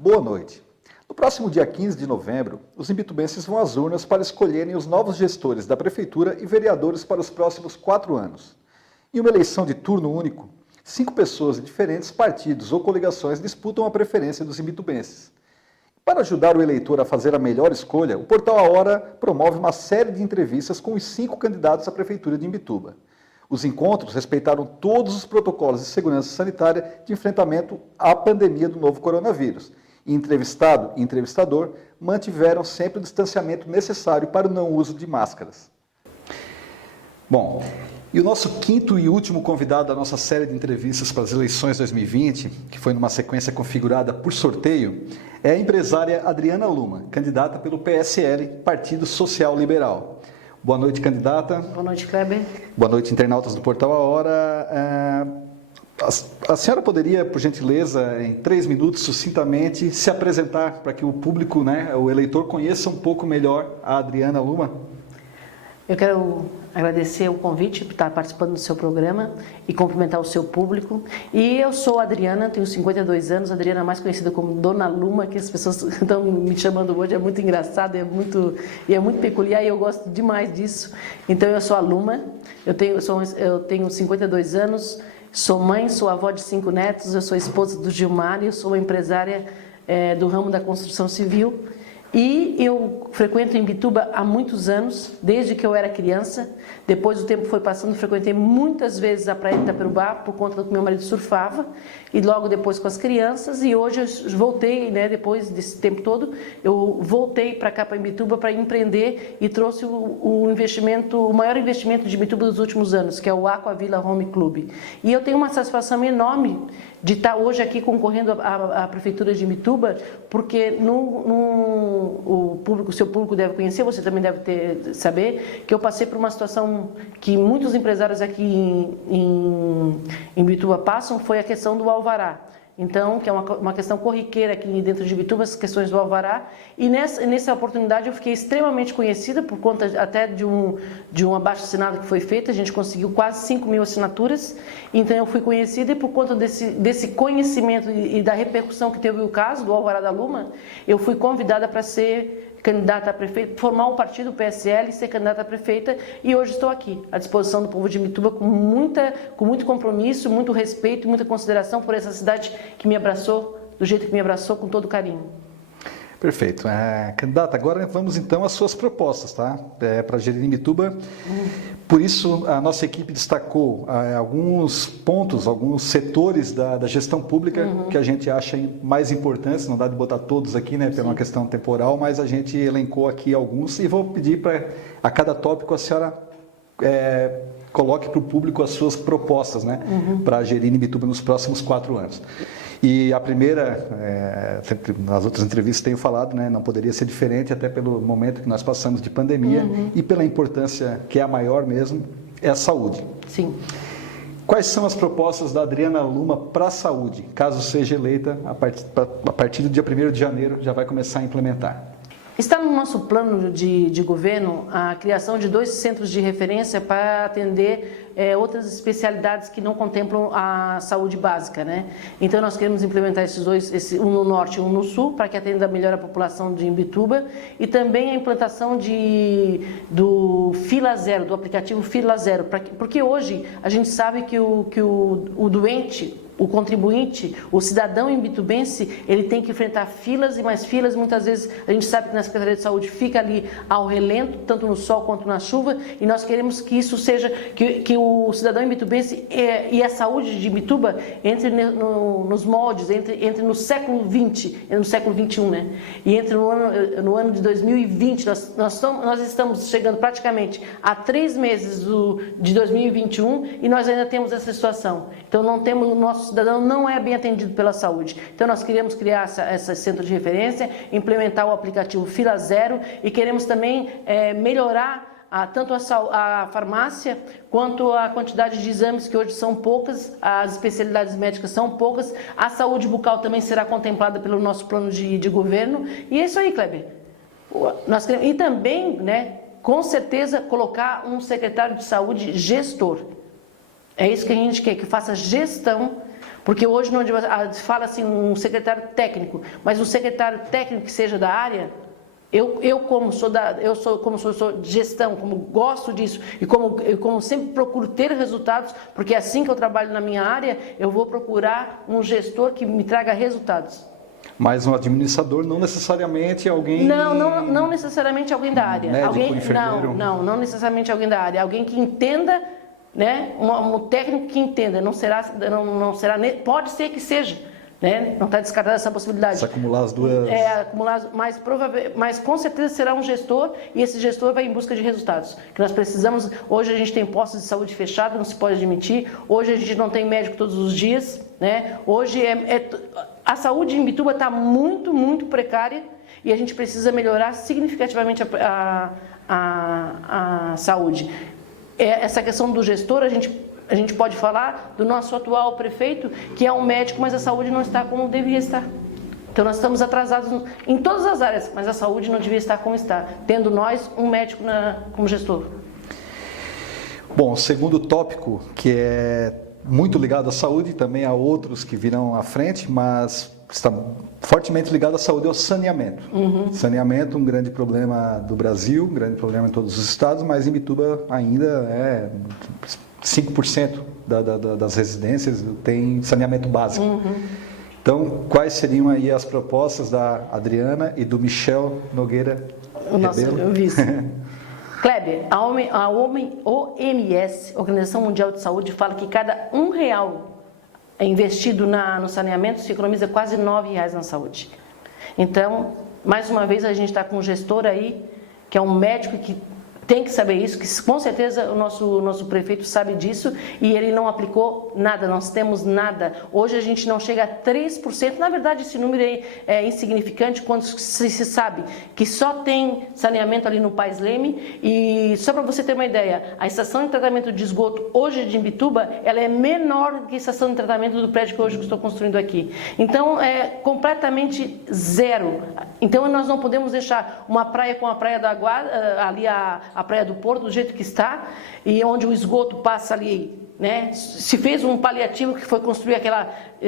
Boa noite. No próximo dia 15 de novembro, os imbitubenses vão às urnas para escolherem os novos gestores da Prefeitura e vereadores para os próximos 4 anos. Em uma eleição de turno único, 5 pessoas de diferentes partidos ou coligações disputam a preferência dos imbitubenses. Para ajudar o eleitor a fazer a melhor escolha, o Portal A Hora promove uma série de entrevistas com os 5 candidatos à Prefeitura de Imbituba. Os encontros respeitaram todos os protocolos de segurança sanitária de enfrentamento à pandemia do novo coronavírus. E entrevistado e entrevistador mantiveram sempre o distanciamento necessário para o não uso de máscaras. Bom, e o nosso quinto e último convidado da nossa série de entrevistas para as eleições 2020, que foi numa sequência configurada por sorteio, é a empresária Adriana Luma, candidata pelo PSL, Partido Social Liberal. Boa noite, candidata. Boa noite, Kleber. Boa noite, internautas do Portal A Hora. A senhora poderia, por gentileza, em 3 minutos, sucintamente, se apresentar para que o público, o eleitor, conheça um pouco melhor a Adriana Luma? Eu quero agradecer o convite por estar participando do seu programa e cumprimentar o seu público. E eu sou a Adriana, tenho 52 anos, a Adriana mais conhecida como Dona Luma, que as pessoas estão me chamando hoje, é muito engraçado, é muito peculiar e eu gosto demais disso. Então eu sou a Luma, eu tenho 52 anos, sou mãe, sou avó de 5 netos, eu sou esposa do Gilmar e eu sou uma empresária do ramo da construção civil. E eu frequento Imbituba há muitos anos, desde que eu era criança. Depois o tempo foi passando, frequentei muitas vezes a praia de Itaperubá, por conta do que meu marido surfava, e logo depois com as crianças. E hoje eu voltei, depois desse tempo todo, eu voltei para cá, para Imbituba, para empreender e trouxe o maior investimento de Imbituba dos últimos anos, que é o Aquavila Home Club. E eu tenho uma satisfação enorme de estar hoje aqui concorrendo à Prefeitura de Imbituba, porque o seu público deve conhecer, você também deve saber, que eu passei por uma situação que muitos empresários aqui em Imbituba passam, foi a questão do alvará. Então, que é uma questão corriqueira aqui dentro de Imbituba, as questões do alvará. E nessa oportunidade eu fiquei extremamente conhecida, por conta até de um abaixo-assinado que foi feito. A gente conseguiu quase 5.000 assinaturas. Então eu fui conhecida e por conta desse conhecimento e da repercussão que teve o caso do alvará da Luma, eu fui convidada para ser candidata a prefeita, formar o partido PSL e ser candidata a prefeita, e hoje estou aqui, à disposição do povo de Imbituba, com muito compromisso, muito respeito e muita consideração por essa cidade que me abraçou, do jeito que me abraçou, com todo carinho. Perfeito. Candidata, agora vamos então às suas propostas, tá? Para gerir Imbituba. Por isso, a nossa equipe destacou alguns pontos, alguns setores da gestão pública que a gente acha mais importantes. Não dá de botar todos aqui, por uma questão temporal, mas a gente elencou aqui alguns e vou pedir para a cada tópico a senhora coloque para o público as suas propostas, para gerir Imbituba nos próximos 4 anos. E a primeira, sempre nas outras entrevistas tenho falado, não poderia ser diferente, até pelo momento que nós passamos de pandemia e pela importância que é a maior mesmo, é a saúde. Sim. Quais são as propostas da Adriana Luma para a saúde, caso seja eleita, a partir do dia 1º de janeiro, já vai começar a implementar? Está no nosso plano de governo a criação de 2 centros de referência para atender outras especialidades que não contemplam a saúde básica, Então nós queremos implementar esses 2, um no norte e um no sul, para que atenda melhor a população de Imbituba, e também a implantação do Fila Zero, do aplicativo Fila Zero, porque hoje a gente sabe que o doente o contribuinte, o cidadão imbitubense, ele tem que enfrentar filas e mais filas. Muitas vezes a gente sabe que na Secretaria de Saúde fica ali ao relento, tanto no sol quanto na chuva, e nós queremos que isso seja, que o cidadão imbitubense e a saúde de Imbituba entre nos moldes, entre no século XX, no século XXI, né? E entre no ano de 2020, nós estamos chegando praticamente a 3 meses de 2021 e nós ainda temos essa situação. Então não temos, o nosso cidadão não é bem atendido pela saúde. Então nós queremos criar esse centro de referência, implementar o aplicativo Fila Zero e queremos também melhorar tanto a farmácia quanto a quantidade de exames, que hoje são poucas, as especialidades médicas são poucas, a saúde bucal também será contemplada pelo nosso plano de governo. E é isso aí, Kleber. Nós queremos, e também, né, com certeza, colocar um secretário de saúde gestor. É isso que a gente quer, que faça gestão, porque hoje não fala assim um secretário técnico, mas um secretário técnico que seja da área. Eu como sou de gestão, como gosto disso e como sempre procuro ter resultados, porque assim que eu trabalho na minha área, eu vou procurar um gestor que me traga resultados. Mas um administrador não necessariamente alguém... Não necessariamente alguém da área. Médico, enfermeiro? Não necessariamente alguém da área. Alguém que entenda, né? Um técnico que entenda. Não será, pode ser que seja, né? Não está descartada essa possibilidade. Se acumular as duas... mas com certeza será um gestor, e esse gestor vai em busca de resultados. Que nós precisamos, hoje a gente tem postos de saúde fechados, não se pode admitir. Hoje a gente não tem médico todos os dias, né? Hoje a saúde em Imbituba está muito, muito precária e a gente precisa melhorar significativamente a saúde. Essa questão do gestor, a gente pode falar do nosso atual prefeito, que é um médico, mas a saúde não está como deveria estar. Então nós estamos atrasados em todas as áreas, mas a saúde não devia estar como está, tendo nós um médico como gestor. Bom, o segundo tópico, que é muito ligado à saúde, também há outros que virão à frente, mas está fortemente ligado à saúde, é o saneamento. Saneamento, um grande problema do Brasil, um grande problema em todos os estados, mas em Imbituba ainda é 5% das residências tem saneamento básico. Então, quais seriam aí as propostas da Adriana e do Michel Nogueira o nosso Rebelo? vice. Kleber, a OMS, Organização Mundial de Saúde, fala que cada R$1 investido no saneamento se economiza quase R$9 na saúde. Então, mais uma vez, a gente está com um gestor aí, que é um médico que tem que saber isso, que com certeza o nosso prefeito sabe disso, e ele não aplicou nada, nós temos nada. Hoje a gente não chega a 3%, na verdade esse número é insignificante quando se sabe que só tem saneamento ali no Pais Leme, e só para você ter uma ideia, a estação de tratamento de esgoto hoje de Imbituba, ela é menor que a estação de tratamento do prédio que hoje estou construindo aqui. Então é completamente zero. Então nós não podemos deixar uma praia com a Praia da Guarda, ali a Praia do Porto, do jeito que está, e onde o esgoto passa ali, né? Se fez um paliativo que foi construir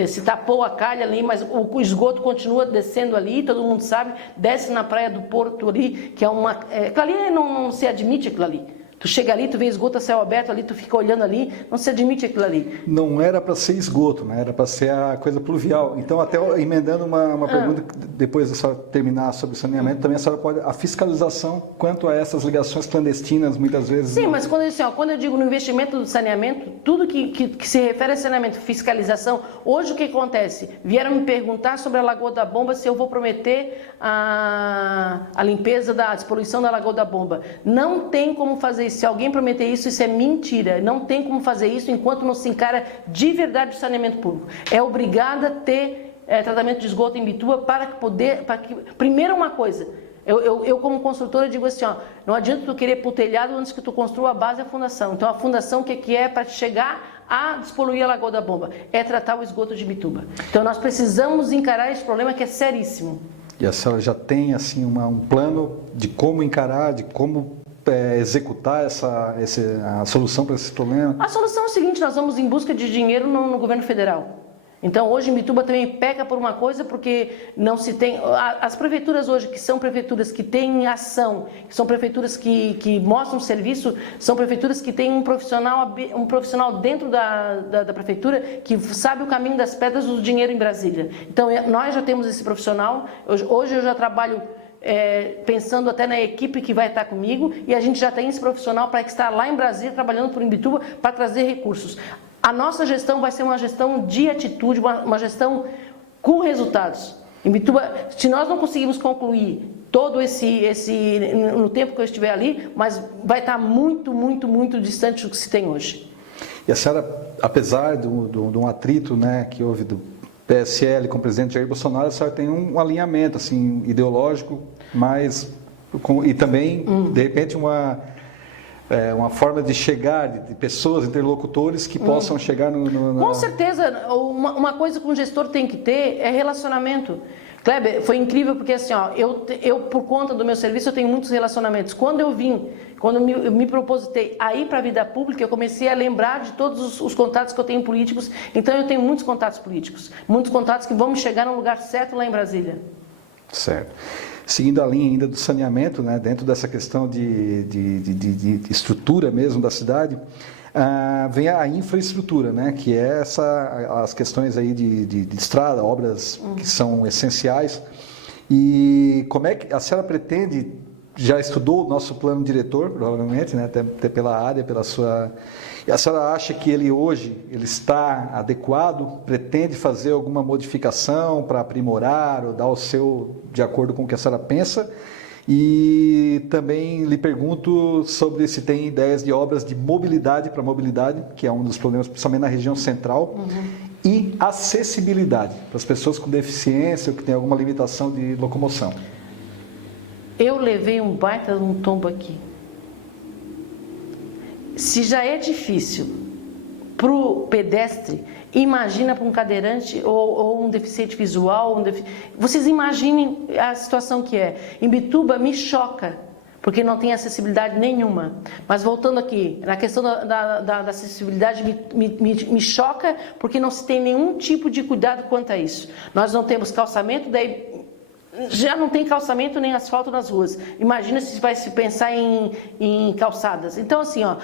se tapou a calha ali, mas o esgoto continua descendo ali, todo mundo sabe, desce na Praia do Porto ali, que é aquilo ali não se admite aquilo ali. Tu chega ali, tu vê esgoto a céu aberto ali, tu fica olhando ali, não se admite aquilo ali. Não era para ser esgoto, né? Era para ser a coisa pluvial. Então, até emendando uma pergunta, depois da senhora terminar sobre o saneamento, também a senhora pode... A fiscalização quanto a essas ligações clandestinas, muitas vezes... Sim, mas quando eu digo no investimento do saneamento, tudo que se refere a saneamento, fiscalização, hoje o que acontece? Vieram me perguntar sobre a Lagoa da Bomba, se eu vou prometer a limpeza da despoluição da Lagoa da Bomba. Não tem como fazer isso. Se alguém prometer isso, isso é mentira. Não tem como fazer isso enquanto não se encara de verdade o saneamento público. É obrigada a ter tratamento de esgoto em Imbituba para que primeiro uma coisa, eu como consultora digo assim, ó, não adianta tu querer pôr o telhado antes que tu construa a base da fundação. Então a fundação o que é para chegar a despoluir a Lagoa da Bomba? É tratar o esgoto de Imbituba. Então nós precisamos encarar esse problema que é seríssimo. E a senhora já tem assim um plano de como encarar, de como executar a solução para esse problema? A solução é o seguinte, nós vamos em busca de dinheiro no governo federal. Então, hoje, Imbituba também peca por uma coisa, porque não se tem... As prefeituras hoje, que são prefeituras que têm ação, que são prefeituras que mostram serviço, são prefeituras que têm um profissional dentro da prefeitura que sabe o caminho das pedras do dinheiro em Brasília. Então, nós já temos esse profissional. Hoje eu já trabalho pensando até na equipe que vai estar comigo, e a gente já tem esse profissional para estar lá em Brasília, trabalhando por Imbituba, para trazer recursos. A nossa gestão vai ser uma gestão de atitude, uma gestão com resultados. Imbituba, se nós não conseguirmos concluir todo no tempo que eu estiver ali, mas vai estar muito, muito, muito distante do que se tem hoje. E a senhora, apesar de um atrito, né, que houve do PSL com o presidente Jair Bolsonaro, a senhora tem um alinhamento assim, ideológico, mas e também, de repente, uma forma de chegar, de pessoas, interlocutores que possam chegar Com certeza, uma coisa que um gestor tem que ter é relacionamento. Kleber, foi incrível porque assim, ó, eu por conta do meu serviço, eu tenho muitos relacionamentos. Quando eu me propositei a ir para a vida pública, eu comecei a lembrar de todos os contatos que eu tenho políticos. Então eu tenho muitos contatos políticos, muitos contatos que vão me chegar no lugar certo lá em Brasília. Certo. Seguindo a linha ainda do saneamento, né, dentro dessa questão de estrutura mesmo da cidade, vem a infraestrutura, né, que é as questões aí de estrada, obras que são essenciais. E como é que a senhora pretende, já estudou o nosso plano diretor, provavelmente, né, até pela área, pela sua... E a senhora acha que ele hoje está adequado? Pretende fazer alguma modificação para aprimorar ou dar o seu, de acordo com o que a senhora pensa? E também lhe pergunto sobre se tem ideias de obras de mobilidade para mobilidade, que é um dos problemas, principalmente na região central, e acessibilidade para as pessoas com deficiência ou que têm alguma limitação de locomoção. Eu levei um baita de um tombo aqui. Se já é difícil para o pedestre, imagina para um cadeirante ou um deficiente visual. Vocês imaginem a situação que é. Imbituba me choca, porque não tem acessibilidade nenhuma. Mas voltando aqui, na questão da acessibilidade, me choca porque não se tem nenhum tipo de cuidado quanto a isso. Nós não temos calçamento, daí já não tem calçamento nem asfalto nas ruas. Imagina se vai se pensar em calçadas. Então, assim, ó,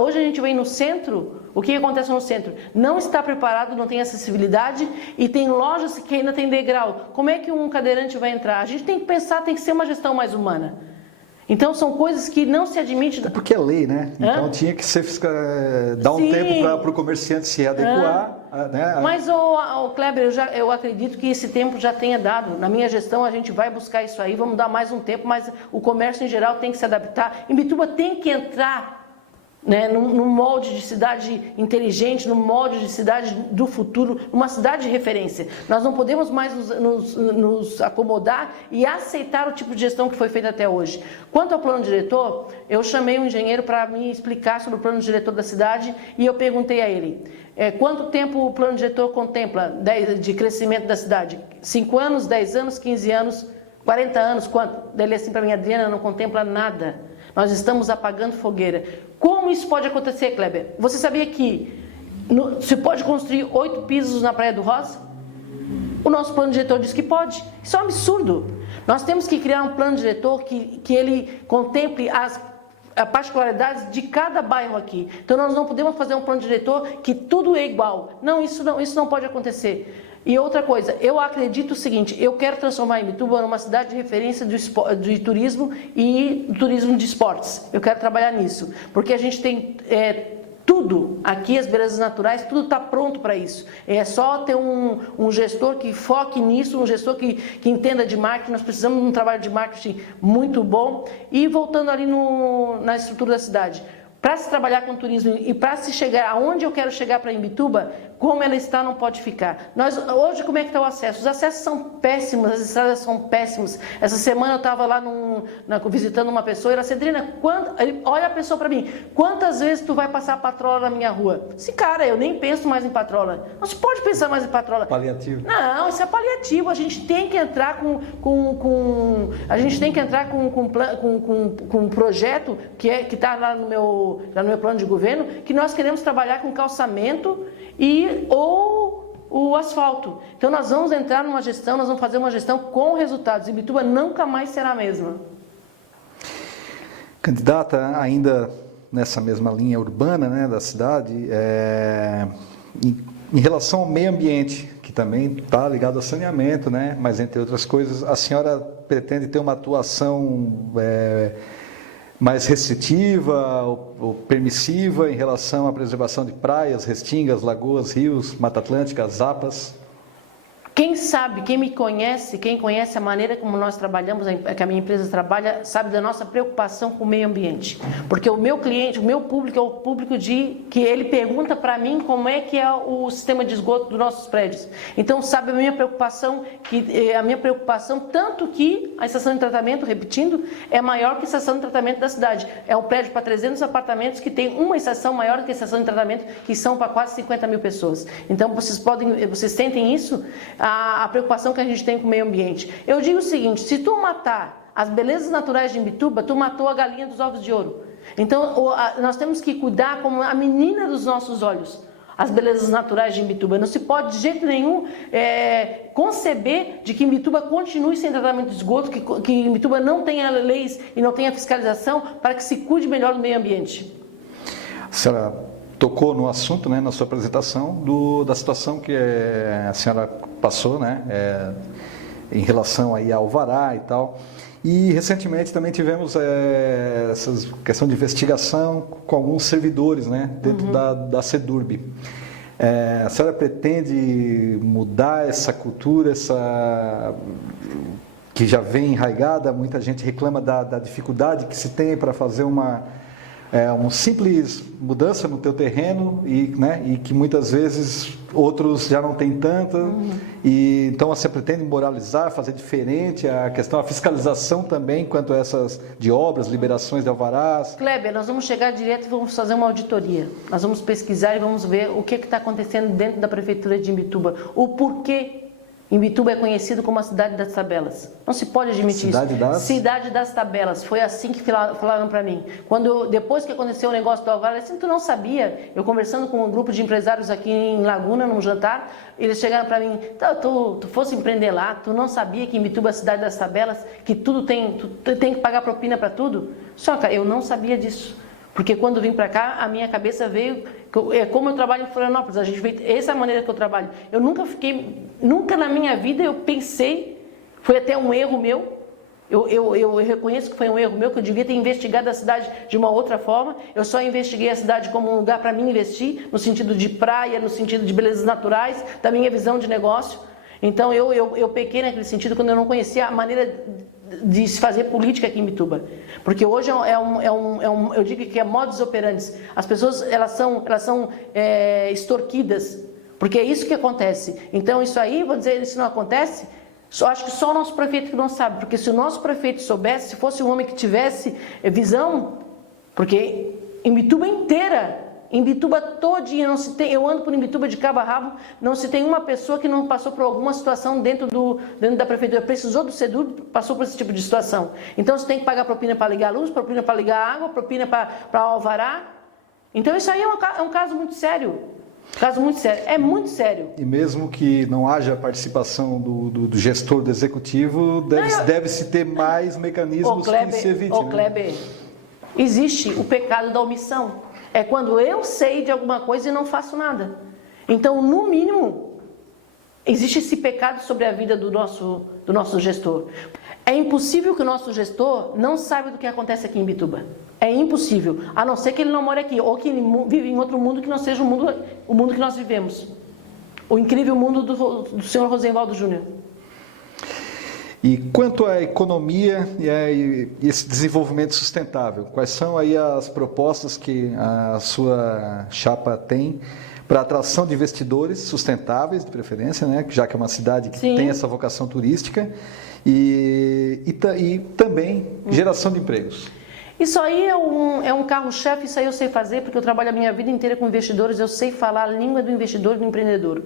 hoje a gente vem no centro, o que acontece no centro? Não está preparado, não tem acessibilidade e tem lojas que ainda tem degrau. Como é que um cadeirante vai entrar? A gente tem que pensar, tem que ser uma gestão mais humana. Então, são coisas que não se admite... Porque é lei, né? Então, tinha que ser, dar um tempo para o comerciante se adequar. Né? Mas, Kleber, eu acredito que esse tempo já tenha dado. Na minha gestão, a gente vai buscar isso aí, vamos dar mais um tempo, mas o comércio, em geral, tem que se adaptar. Imbituba tem que entrar, né, num molde de cidade inteligente, num molde de cidade do futuro, uma cidade de referência. Nós não podemos mais nos acomodar e aceitar o tipo de gestão que foi feita até hoje. Quanto ao plano diretor, eu chamei um engenheiro para me explicar sobre o plano diretor da cidade e eu perguntei a ele, quanto tempo o plano diretor contempla de crescimento da cidade? 5 anos, 10 anos, 15 anos, 40 anos, quanto? Ele assim para mim, Adriana, não contempla nada. Nós estamos apagando fogueira. Como isso pode acontecer, Kleber? Você sabia que se pode construir 8 pisos na Praia do Rosa? O nosso plano diretor diz que pode. Isso é um absurdo. Nós temos que criar um plano diretor que ele contemple as particularidades de cada bairro aqui. Então nós não podemos fazer um plano diretor que tudo é igual. Não, isso não pode acontecer. E outra coisa, eu acredito o seguinte, eu quero transformar Imbituba numa cidade de referência de turismo e turismo de esportes. Eu quero trabalhar nisso, porque a gente tem tudo aqui, as belezas naturais, tudo está pronto para isso. É só ter um gestor que foque nisso, um gestor que entenda de marketing. Nós precisamos de um trabalho de marketing muito bom. E voltando ali na estrutura da cidade, para se trabalhar com turismo e para se chegar aonde eu quero chegar para Imbituba, como ela está, não pode ficar. Hoje, como é que está o acesso? Os acessos são péssimos, as estradas são péssimas. Essa semana eu estava lá visitando uma pessoa e ela disse, Adriana, olha a pessoa para mim, quantas vezes tu vai passar patrola na minha rua? Esse cara, eu nem penso mais em patrola. Não se pode pensar mais em patrola. Paliativo. Não, isso é paliativo. A gente tem que entrar com um projeto que está lá no meu plano de governo, que nós queremos trabalhar com calçamento ou o asfalto. Então nós vamos entrar numa gestão, nós vamos fazer uma gestão com resultados. Imbituba nunca mais será a mesma. Candidata, ainda nessa mesma linha urbana, né, da cidade, em relação ao meio ambiente, que também está ligado ao saneamento, né, mas entre outras coisas, a senhora pretende ter uma atuação mais restritiva ou permissiva em relação à preservação de praias, restingas, lagoas, rios, Mata Atlântica, zapas? Quem sabe, quem me conhece, quem conhece a maneira como nós trabalhamos, que a minha empresa trabalha, sabe da nossa preocupação com o meio ambiente. Porque o meu cliente, o meu público é o público que ele pergunta para mim como é que é o sistema de esgoto dos nossos prédios. Então, sabe a minha preocupação, tanto que a estação de tratamento, repetindo, é maior que a estação de tratamento da cidade. É um prédio para 300 apartamentos que tem uma estação maior que a estação de tratamento, que são para quase 50 mil pessoas. Então, vocês sentem isso? A preocupação que a gente tem com o meio ambiente. Eu digo o seguinte, se tu matar as belezas naturais de Imbituba, tu matou a galinha dos ovos de ouro. Então, nós temos que cuidar como a menina dos nossos olhos, as belezas naturais de Imbituba. Não se pode de jeito nenhum conceber de que Imbituba continue sem tratamento de esgoto, que Imbituba não tenha leis e não tenha fiscalização para que se cuide melhor do meio ambiente. A senhora tocou no assunto, né, na sua apresentação, da situação que a senhora passou, né, em relação aí ao alvará e tal. E recentemente também tivemos essa questão de investigação com alguns servidores, né, dentro da Sedurb. A senhora pretende mudar essa cultura, que já vem enraizada? Muita gente reclama da dificuldade que se tem para fazer uma simples mudança no teu terreno e que muitas vezes outros já não têm tanta. E então você pretende moralizar, fazer diferente a questão, a fiscalização também quanto a essas de obras, liberações de alvarás? Kleber, nós vamos chegar direto e vamos fazer uma auditoria. Nós vamos pesquisar e vamos ver o que está acontecendo dentro da prefeitura de Imbituba, o porquê Imbituba é conhecido como a cidade das tabelas. Não se pode admitir isso. Cidade das tabelas. Foi assim que falaram para mim. Depois que aconteceu o negócio do alvará, assim, tu não sabia. Eu conversando com um grupo de empresários aqui em Laguna, num jantar, eles chegaram para mim, tu fosse empreender lá, tu não sabia que Imbituba é a cidade das tabelas, que tu tem que pagar propina para tudo? Só que eu não sabia disso. Porque quando vim para cá, a minha cabeça veio, como eu trabalho em Florianópolis, essa é a maneira que eu trabalho. Eu nunca na minha vida eu pensei, foi até um erro meu, eu reconheço que foi um erro meu, que eu devia ter investigado a cidade de uma outra forma. Eu só investiguei a cidade como um lugar para mim investir, no sentido de praia, no sentido de belezas naturais, da minha visão de negócio. Então eu pequei naquele sentido quando eu não conhecia a maneira de se fazer política aqui em Imbituba. Porque hoje eu digo que é modus operandi. As pessoas elas são extorquidas, porque é isso que acontece. Então isso aí, vou dizer, isso não acontece. Acho que só o nosso prefeito que não sabe, porque se o nosso prefeito soubesse, se fosse um homem que tivesse visão, porque Imbituba inteira, Imbituba todinha, eu ando por Imbituba de cabo a rabo, não se tem uma pessoa que não passou por alguma situação dentro da prefeitura, precisou do Sedurb, passou por esse tipo de situação. Então você tem que pagar propina para ligar a luz, propina para ligar a água, propina para alvará. Então isso aí é um caso muito sério. Caso muito sério, é muito sério. E mesmo que não haja participação do gestor do executivo, deve-se ter mais mecanismos que se evite. Kleber, existe o pecado da omissão. É quando eu sei de alguma coisa e não faço nada. Então, no mínimo, existe esse pecado sobre a vida do nosso gestor. É impossível que o nosso gestor não saiba do que acontece aqui em Imbituba. É impossível, a não ser que ele não more aqui, ou que ele vive em outro mundo que não seja o mundo que nós vivemos. O incrível mundo do senhor Rosenvaldo Júnior. E quanto à economia e esse desenvolvimento sustentável, quais são aí as propostas que a sua chapa tem para a atração de investidores sustentáveis, de preferência, né, já que é uma cidade que tem essa vocação turística, e também geração de empregos? Isso aí é um carro-chefe, isso aí eu sei fazer, porque eu trabalho a minha vida inteira com investidores, eu sei falar a língua do investidor e do empreendedor.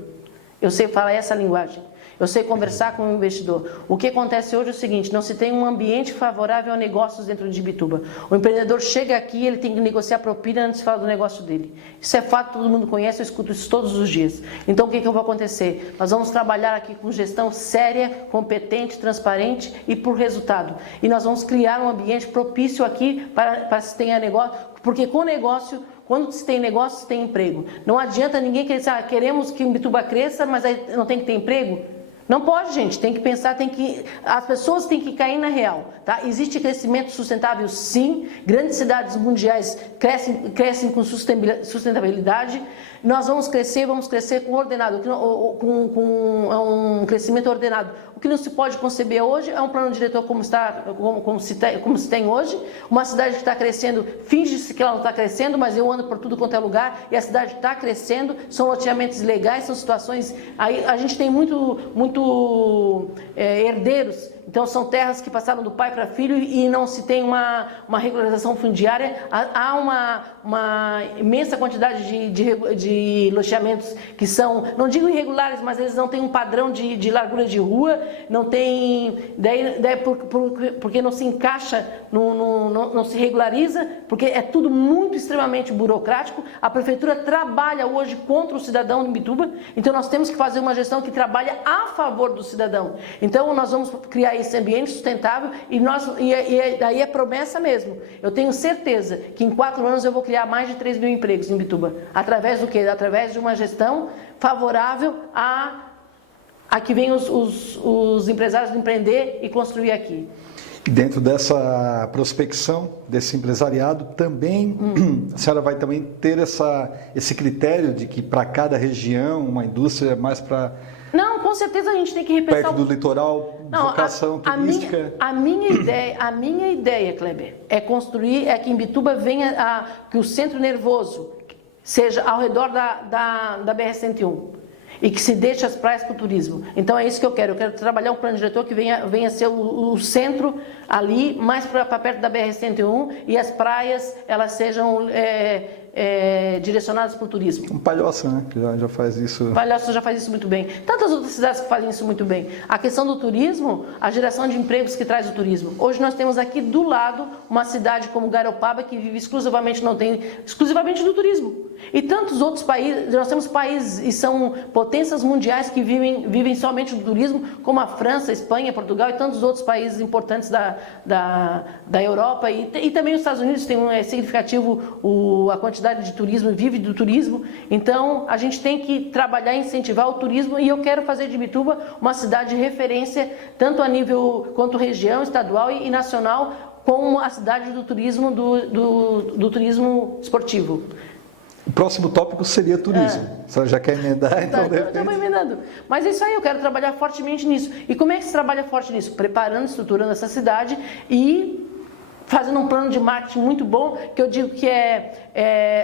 Eu sei falar essa linguagem. Eu sei conversar com o investidor. O que acontece hoje é o seguinte, não se tem um ambiente favorável a negócios dentro de Imbituba. O empreendedor chega aqui, ele tem que negociar propina antes de falar do negócio dele. Isso é fato, todo mundo conhece, eu escuto isso todos os dias. Então o que vai acontecer? Nós vamos trabalhar aqui com gestão séria, competente, transparente e por resultado. E nós vamos criar um ambiente propício aqui para se tenha negócio, porque com negócio, quando se tem negócio, se tem emprego. Não adianta ninguém querer dizer, queremos que o Imbituba cresça, mas aí não tem que ter emprego. Não pode, gente, tem que pensar, as pessoas têm que cair na real, tá? Existe crescimento sustentável, sim, grandes cidades mundiais crescem com sustentabilidade, nós vamos crescer com ordenado, com um crescimento ordenado. O que não se pode conceber hoje é um plano diretor como se tem hoje, uma cidade que está crescendo, finge-se que ela não está crescendo, mas eu ando por tudo quanto é lugar e a cidade está crescendo, são loteamentos legais, são situações, aí a gente tem muito herdeiros, então são terras que passaram do pai para filho e não se tem uma regularização fundiária, há uma imensa quantidade de loteamentos que são, não digo irregulares, mas eles não têm um padrão de largura de rua, não tem, porque não se encaixa, não se regulariza, porque é tudo muito extremamente burocrático. A prefeitura trabalha hoje contra o cidadão de Imbituba, então nós temos que fazer uma gestão que trabalha a favor do cidadão. Então nós vamos criar esse ambiente sustentável e daí é promessa mesmo. Eu tenho certeza que em 4 anos eu vou criar mais de 3 mil empregos em Imbituba. Através do quê? Através de uma gestão favorável a que venham os empresários empreender e construir aqui. Dentro dessa prospecção, desse empresariado, também a senhora vai também ter esse critério de que para cada região, uma indústria mais para... Não, com certeza a gente tem que repensar... Perto do litoral, vocação turística... A minha ideia, Kleber, é construir, que Imbituba venha, que o centro nervoso seja ao redor da BR-101. E que se deixe as praias para o turismo. Então é isso que eu quero trabalhar um plano diretor que venha ser o centro ali, mais para perto da BR-101 e as praias elas sejam direcionadas para o turismo. Um Palhoça, né? Que já faz isso. Palhoça já faz isso muito bem. Tantas outras cidades que fazem isso muito bem. A questão do turismo, a geração de empregos que traz o turismo. Hoje nós temos aqui do lado uma cidade como Garopaba que vive exclusivamente do turismo. E tantos outros países, nós temos países e são potências mundiais que vivem somente do turismo, como a França, a Espanha, Portugal e tantos outros países importantes da Europa e também os Estados Unidos tem significativo a quantidade de turismo, vive do turismo. Então a gente tem que trabalhar e incentivar o turismo e eu quero fazer de Imbituba uma cidade de referência, tanto a nível quanto região, estadual e nacional, como a cidade do turismo, do turismo esportivo. O próximo tópico seria turismo. A senhora já quer emendar, então de repente... Estou emendando. Mas é isso aí, eu quero trabalhar fortemente nisso. E como é que se trabalha forte nisso? Preparando, estruturando essa cidade e fazendo um plano de marketing muito bom, que eu digo que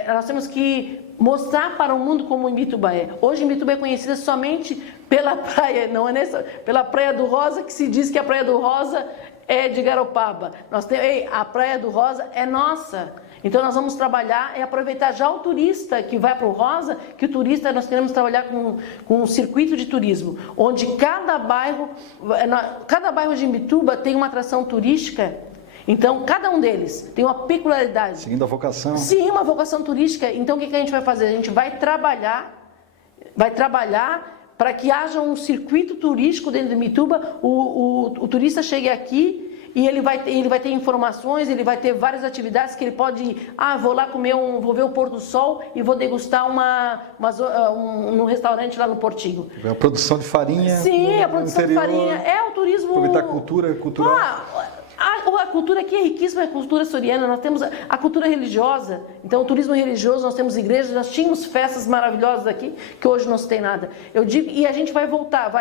nós temos que mostrar para o mundo como Imbituba é. Hoje Imbituba é conhecida somente pela praia, não é pela Praia do Rosa, que se diz que a Praia do Rosa é de Garopaba. A Praia do Rosa é nossa. Então nós vamos trabalhar e aproveitar já o turista que vai para o Rosa, que o turista nós queremos trabalhar com um circuito de turismo, onde cada bairro de Imbituba tem uma atração turística. Então cada um deles tem uma peculiaridade. Seguindo a vocação. Sim, uma vocação turística. Então o que a gente vai fazer? A gente vai trabalhar para que haja um circuito turístico dentro de Imbituba, o turista chegue aqui e ele vai ter informações, ele vai ter várias atividades que ele pode ir, vou lá vou ver o pôr do sol e vou degustar num restaurante lá no Portinho. A produção de farinha. Sim, a produção de farinha. É o turismo. Aproveitar a cultura cultural. A cultura aqui é riquíssima, a cultura soriana, nós temos a cultura religiosa, então o turismo religioso, nós temos igrejas, nós tínhamos festas maravilhosas aqui, que hoje não se tem nada. Eu digo, e a gente vai voltar,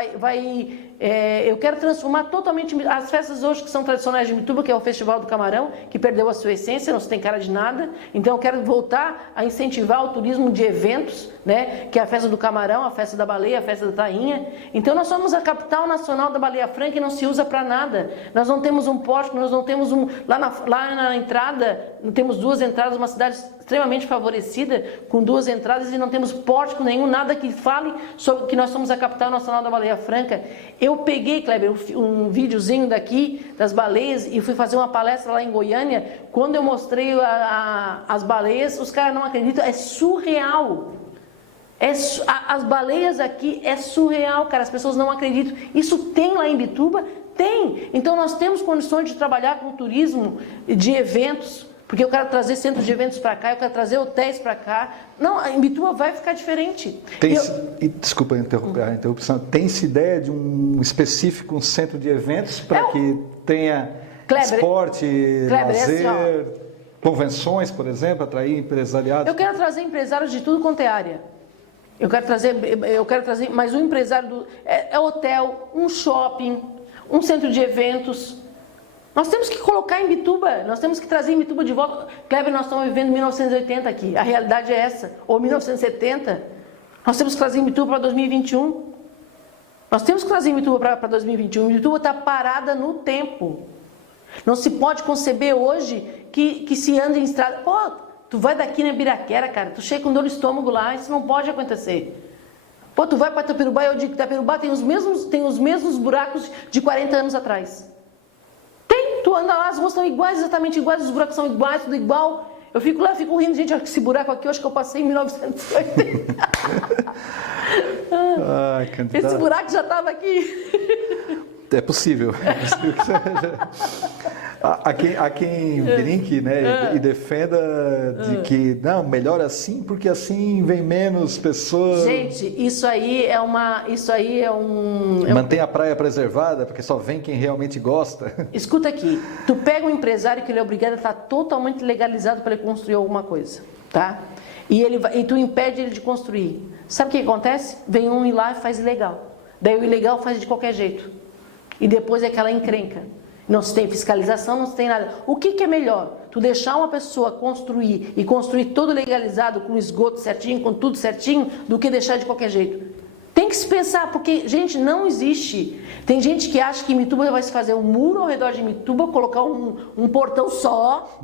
eu quero transformar totalmente as festas hoje que são tradicionais de Imbituba, que é o Festival do Camarão, que perdeu a sua essência, não se tem cara de nada, então eu quero voltar a incentivar o turismo de eventos, né, que é a festa do camarão, a festa da baleia, a festa da tainha. Então nós somos a capital nacional da baleia franca e não se usa para nada. Nós não temos um porto, nós não não temos lá na entrada, temos 2 entradas, uma cidade extremamente favorecida, com 2 entradas e não temos pórtico nenhum, nada que fale sobre que nós somos a capital nacional da baleia franca. Eu peguei, Kleber, um videozinho daqui das baleias e fui fazer uma palestra lá em Goiânia. Quando eu mostrei as baleias, os caras não acreditam, é surreal. As baleias aqui é surreal, cara, as pessoas não acreditam. Isso tem lá em Imbituba? Tem. Então nós temos condições de trabalhar com turismo de eventos, porque eu quero trazer centros de eventos para cá, eu quero trazer hotéis para cá. Não, a Imbituba vai ficar diferente. Desculpa interromper a interrupção. Tem-se ideia de um específico, um centro de eventos para que tenha esporte, lazer, convenções, por exemplo, atrair empresariado? Eu quero trazer empresários de tudo quanto é área. Eu quero trazer, mas um empresário é hotel, um shopping, um centro de eventos. Nós temos que colocar em Imbituba, nós temos que trazer Imbituba de volta. Kleber, nós estamos vivendo 1980 aqui, a realidade é essa, ou 1970. Nós temos que trazer Imbituba para 2021. Nós temos que trazer Imbituba para 2021. Imbituba está parada no tempo. Não se pode conceber hoje que se anda em estrada. Pô, tu vai daqui na Ibiraquera, cara, tu chega com dor no estômago lá, isso não pode acontecer. Pô, tu vai para Itapirubá, eu digo que Itapirubá tem os mesmos buracos de 40 anos atrás. Tu anda lá, as ruas estão iguais, exatamente iguais, os buracos são iguais, tudo igual. Eu fico lá, fico rindo, gente, olha que esse buraco aqui, eu acho que eu passei em 1980. Ai, candidata. Esse buraco já estava aqui. É possível. Que seja. Há quem brinque, né, e defenda de que, não, melhor assim, porque assim vem menos pessoas. Gente, isso aí é um... Mantém a praia preservada, porque só vem quem realmente gosta. Escuta aqui, tu pega um empresário que ele é obrigado a estar totalmente legalizado para ele construir alguma coisa, tá? E tu impede ele de construir. Sabe o que acontece? Vem um ir lá e faz ilegal. Daí o ilegal faz de qualquer jeito. E depois é aquela encrenca. Não se tem fiscalização, não se tem nada. O que é melhor? Tu deixar uma pessoa construir e construir todo legalizado, com esgoto certinho, com tudo certinho, do que deixar de qualquer jeito. Tem que se pensar, porque, gente, não existe. Tem gente que acha que Imbituba vai se fazer um muro ao redor de Imbituba, colocar um portão só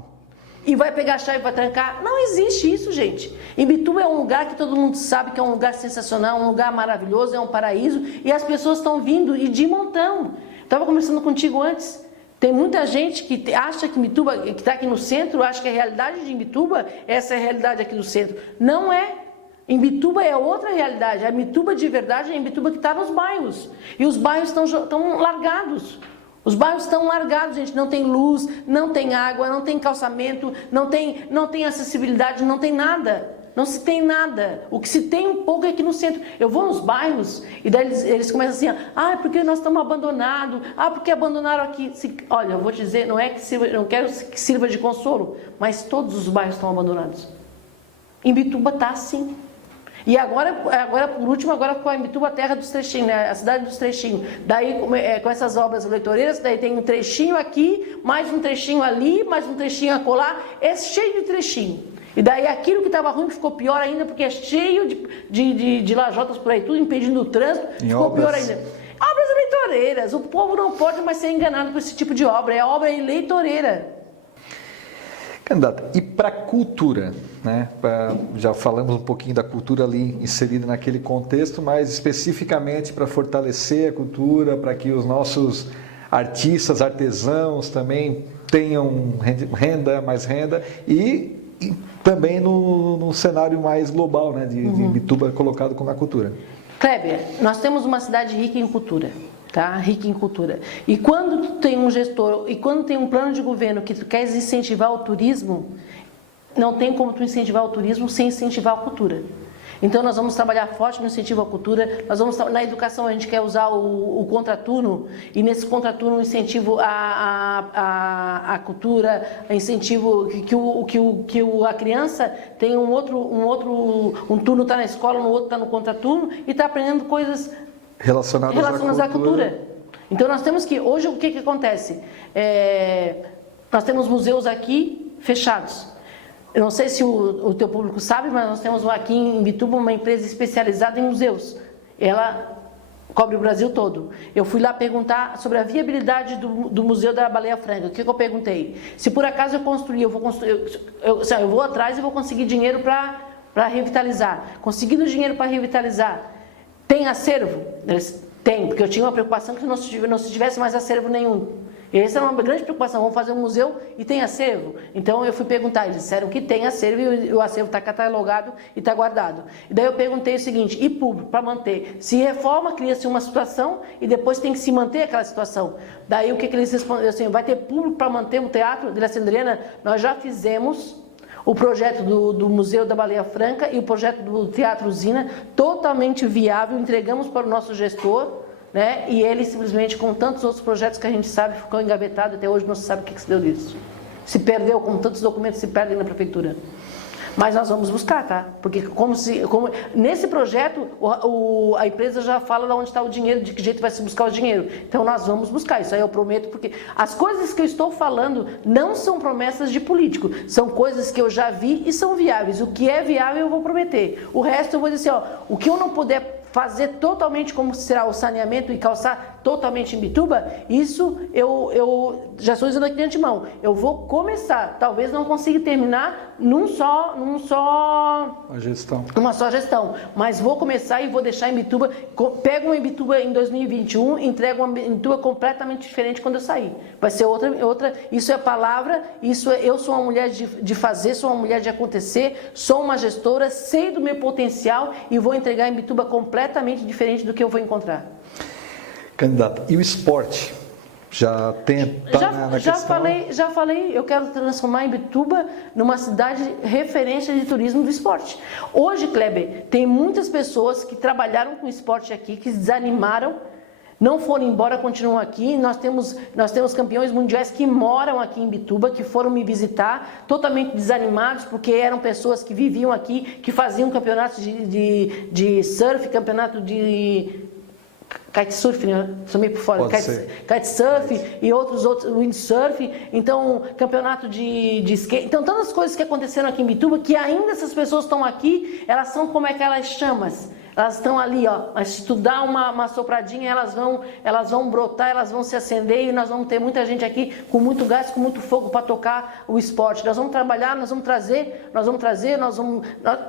e vai pegar a chave e vai trancar. Não existe isso, gente. Imbituba é um lugar que todo mundo sabe que é um lugar sensacional, um lugar maravilhoso, é um paraíso, e as pessoas estão vindo e de montão. Estava conversando contigo antes. Tem muita gente que acha que Imbituba, que está aqui no centro, acha que a realidade de Imbituba, essa é a realidade aqui do centro. Não é. Imbituba é outra realidade. A Imbituba de verdade é a Imbituba que está nos bairros. E os bairros estão largados. Os bairros estão largados, gente. Não tem luz, não tem água, não tem calçamento, não tem acessibilidade, não tem nada. Não se tem nada. O que se tem um pouco é aqui no centro. Eu vou nos bairros e daí eles começam assim, porque nós estamos abandonados, porque abandonaram aqui. Olha, eu vou te dizer, não é que sirva, não quero que sirva de consolo, mas todos os bairros estão abandonados. Imbituba está assim. E agora por último, agora com a Imbituba, a terra dos trechinhos, né? A cidade dos trechinhos. Daí com essas obras eleitoreiras, daí tem um trechinho aqui, mais um trechinho ali, mais um trechinho acolá, é cheio de trechinho. E daí aquilo que estava ruim ficou pior ainda, porque é cheio de lajotas por aí, tudo impedindo o trânsito, ficou pior ainda. Obras eleitoreiras, o povo não pode mais ser enganado por esse tipo de obra, é obra eleitoreira. Candidata, e para a cultura, né? Já falamos um pouquinho da cultura ali inserida naquele contexto, mas especificamente para fortalecer a cultura, para que os nossos artistas, artesãos também tenham mais renda e também no cenário mais global, né, de Imbituba colocado como a cultura. Kleber, nós temos uma cidade rica em cultura, tá? Rica em cultura. E quando tu tem um gestor, e quando tem um plano de governo que tu queres incentivar o turismo, não tem como tu incentivar o turismo sem incentivar a cultura. Então nós vamos trabalhar forte no incentivo à cultura, na educação a gente quer usar o contraturno, e nesse contraturno incentivo à cultura, incentivo que a criança tem um turno está na escola, no outro está no contraturno, e está aprendendo coisas relacionadas à cultura. Então nós temos que, hoje o que acontece? Nós temos museus aqui fechados. Eu não sei se o teu público sabe, mas nós temos aqui em Imbituba uma empresa especializada em museus. Ela cobre o Brasil todo. Eu fui lá perguntar sobre a viabilidade do Museu da Baleia Franca. O que eu perguntei? Se por acaso eu construir, eu vou atrás e vou conseguir dinheiro para revitalizar. Conseguindo dinheiro para revitalizar, tem acervo? Tem, porque eu tinha uma preocupação que não se tivesse mais acervo nenhum. Essa é uma grande preocupação, vamos fazer um museu e tem acervo? Então eu fui perguntar, eles disseram que tem acervo e o acervo está catalogado e está guardado. E daí eu perguntei o seguinte, e público, para manter? Se reforma, cria-se uma situação e depois tem que se manter aquela situação. Daí o que eles responderam assim, vai ter público para manter o Teatro de Alessandriana? Nós já fizemos o projeto do Museu da Baleia Franca e o projeto do Teatro Usina, totalmente viável, entregamos para o nosso gestor, né? E ele simplesmente, com tantos outros projetos que a gente sabe, ficou engavetado, até hoje não se sabe o que se deu disso. Se perdeu, como tantos documentos se perdem na prefeitura. Mas nós vamos buscar, tá? Porque nesse projeto, a empresa já fala de onde está o dinheiro, de que jeito vai se buscar o dinheiro. Então nós vamos buscar, isso aí eu prometo, porque as coisas que eu estou falando não são promessas de político, são coisas que eu já vi e são viáveis. O que é viável eu vou prometer. O resto eu vou dizer, ó, o que eu não puder fazer totalmente como será o saneamento e calçar totalmente em Bituba, isso eu já estou dizendo aqui de antemão, eu vou começar, talvez não consiga terminar numa só gestão, mas vou começar e vou deixar em Bituba, pego uma Bituba em 2021, entrego uma Bituba completamente diferente quando eu sair, vai ser outra, isso é palavra, eu sou uma mulher de fazer, sou uma mulher de acontecer, sou uma gestora, sei do meu potencial e vou entregar em Bituba completamente diferente do que eu vou encontrar. Candidata, e o esporte? Já tem na questão? Já falei, eu quero transformar Imbituba numa cidade referência de turismo do esporte. Hoje, Kleber, tem muitas pessoas que trabalharam com esporte aqui, que se desanimaram, não foram embora, continuam aqui. Nós temos campeões mundiais que moram aqui em Bituba, que foram me visitar, totalmente desanimados, porque eram pessoas que viviam aqui, que faziam campeonatos de surf, campeonato de kitesurf, né? Sou meio por fora. Kitesurf e outros windsurf, então campeonato de skate. Então, tantas coisas que aconteceram aqui em Bituba, que ainda essas pessoas estão aqui, elas são como aquelas chamas. Elas estão ali, ó, a estudar uma sopradinha, elas vão brotar, elas vão se acender e nós vamos ter muita gente aqui com muito gás, com muito fogo para tocar o esporte. Nós vamos trabalhar, nós vamos trazer.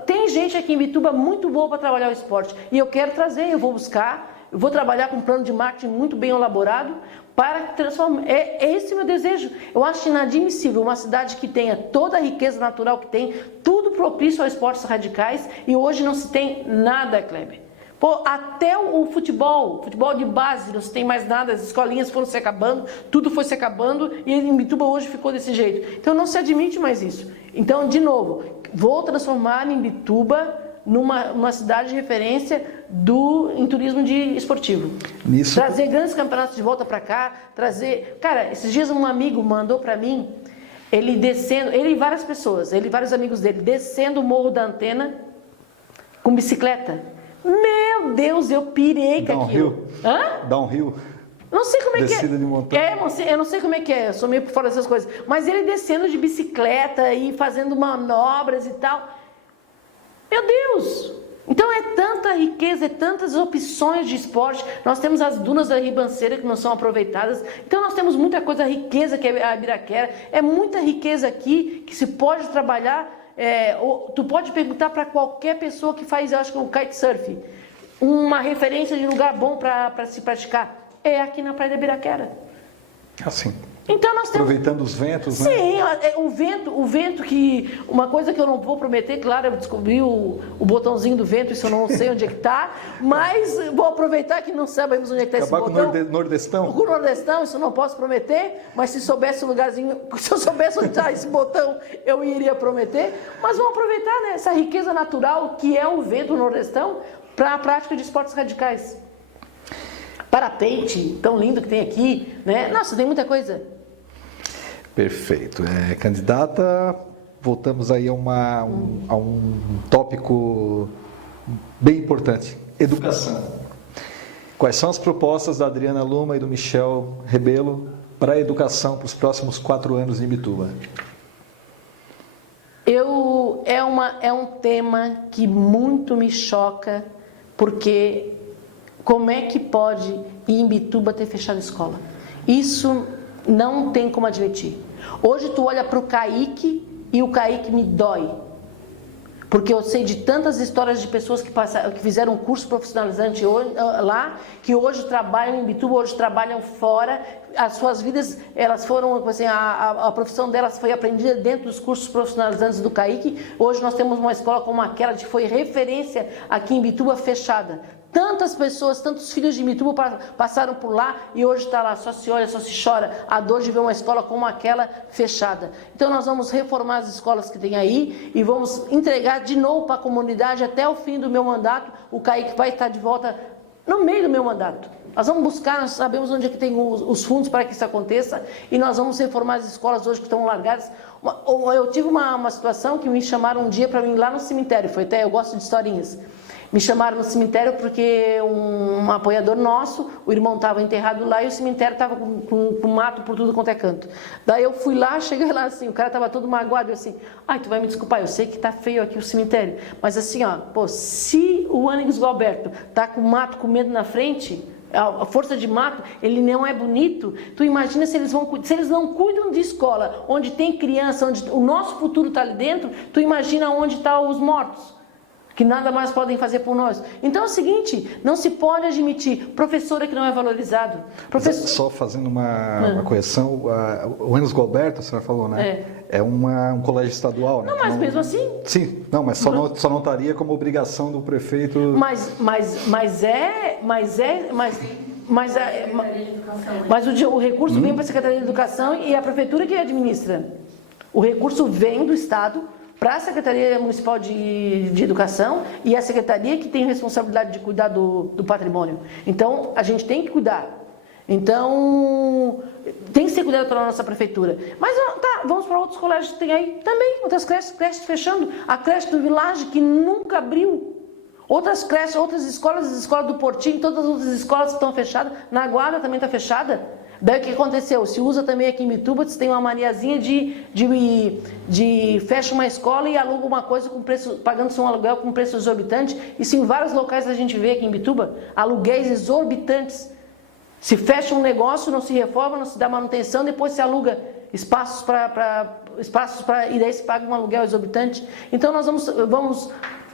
Tem gente aqui em Bituba muito boa para trabalhar o esporte e eu quero trazer, eu vou buscar. Eu vou trabalhar com um plano de marketing muito bem elaborado para transformar. É esse o meu desejo. Eu acho inadmissível uma cidade que tenha toda a riqueza natural que tem, tudo propício aos esportes radicais e hoje não se tem nada, Kleber. Pô, até o futebol de base, não se tem mais nada, as escolinhas foram se acabando, tudo foi se acabando e em Bituba hoje ficou desse jeito. Então não se admite mais isso. Então, de novo, vou transformar em Bituba numa cidade de referência em turismo esportivo. Trazer grandes campeonatos de volta para cá, Cara, esses dias um amigo mandou para mim, ele e várias pessoas, ele e vários amigos dele, descendo o Morro da Antena com bicicleta. Meu Deus, eu pirei com aquilo. Downhill. Não sei como é que é. Descida de montanha. Eu não sei como é que é, eu sou meio por fora dessas coisas. Mas ele descendo de bicicleta e fazendo manobras e tal. Meu Deus! Então é tanta riqueza, é tantas opções de esporte. Nós temos as dunas da Ribanceira que não são aproveitadas. Então nós temos muita coisa, riqueza que é a Ibiraquera. É muita riqueza aqui que se pode trabalhar. Tu pode perguntar para qualquer pessoa que faz, eu acho que o kitesurf, uma referência de lugar bom para se praticar. É aqui na Praia da Ibiraquera. Assim. Então nós temos... Aproveitando os ventos, né? Sim, o vento que... Uma coisa que eu não vou prometer, claro, eu descobri o botãozinho do vento, isso eu não sei onde é que está, mas vou aproveitar que não sabemos onde é que está esse botão. Acabar com o Nordestão? Com o Nordestão, isso eu não posso prometer, mas se soubesse o lugarzinho, se eu soubesse onde está esse botão, eu iria prometer. Mas vamos aproveitar, né, essa riqueza natural que é o vento no Nordestão para a prática de esportes radicais. Parapente, tão lindo que tem aqui, né? Nossa, tem muita coisa. Perfeito. Candidata, voltamos aí a um tópico bem importante, educação. Quais são as propostas da Adriana Luma e do Michel Rebelo para a educação para os próximos 4 anos em Imbituba? É um tema que muito me choca, porque Como é que pode Imbituba ter fechado a escola? Isso não tem como admitir. Hoje tu olha para o Kaique e o Kaique me dói. Porque eu sei de tantas histórias de pessoas que fizeram um curso profissionalizante lá, que hoje trabalham em Imbituba, hoje trabalham fora. As suas vidas, elas foram, assim, a profissão delas foi aprendida dentro dos cursos profissionalizantes do Kaique. Hoje nós temos uma escola como aquela que foi referência aqui em Imbituba, fechada. Tantas pessoas, tantos filhos de Imbituba passaram por lá e hoje está lá, só se olha, só se chora a dor de ver uma escola como aquela fechada. Então nós vamos reformar as escolas que tem aí e vamos entregar de novo para a comunidade até o fim do meu mandato. O Kaique vai estar de volta no meio do meu mandato. Nós vamos buscar, nós sabemos onde é que tem os fundos para que isso aconteça e nós vamos reformar as escolas hoje que estão largadas. Eu tive uma situação que me chamaram um dia para mim lá no cemitério, foi até, eu gosto de historinhas. Me chamaram no cemitério porque um apoiador nosso, o irmão estava enterrado lá e o cemitério estava com mato por tudo quanto é canto. Daí eu fui lá, cheguei lá assim, o cara estava todo magoado, eu assim, ai, tu vai me desculpar, eu sei que está feio aqui o cemitério, mas assim, ó, pô, se o Ânigos Galberto está com mato comendo na frente, a força de mato, ele não é bonito, tu imagina se eles não cuidam de escola, onde tem criança, onde o nosso futuro está ali dentro, tu imagina onde estão os mortos, que nada mais podem fazer por nós. Então é o seguinte, não se pode admitir professor que não é valorizado. Só fazendo uma correção, o Ânigos Galberto, a senhora falou, né? É um colégio estadual, né? Não, mas mesmo assim... Sim, não, mas só não estaria como obrigação do prefeito... Mas o recurso vem para a Secretaria de Educação e a Prefeitura que administra. O recurso vem do Estado para a Secretaria Municipal de Educação e a Secretaria que tem responsabilidade de cuidar do patrimônio. Então, a gente tem que cuidar. Então, tem que ser cuidado pela nossa Prefeitura. Mas, tá, vamos para outros colégios que tem aí também, outras creches fechando. A creche do Village, que nunca abriu. Outras creches, outras escolas, a escola do Portinho, todas as outras escolas que estão fechadas. Na Guarda também está fechada. Daí o que aconteceu? Se usa também aqui em Imbituba, você tem uma maniazinha de fecha uma escola e aluga uma coisa com preço, pagando-se um aluguel com preço exorbitante. Isso em vários locais a gente vê aqui em Imbituba, aluguéis exorbitantes. Se fecha um negócio, não se reforma, não se dá manutenção, depois se aluga espaços para e daí se paga um aluguel exorbitante. Então nós vamos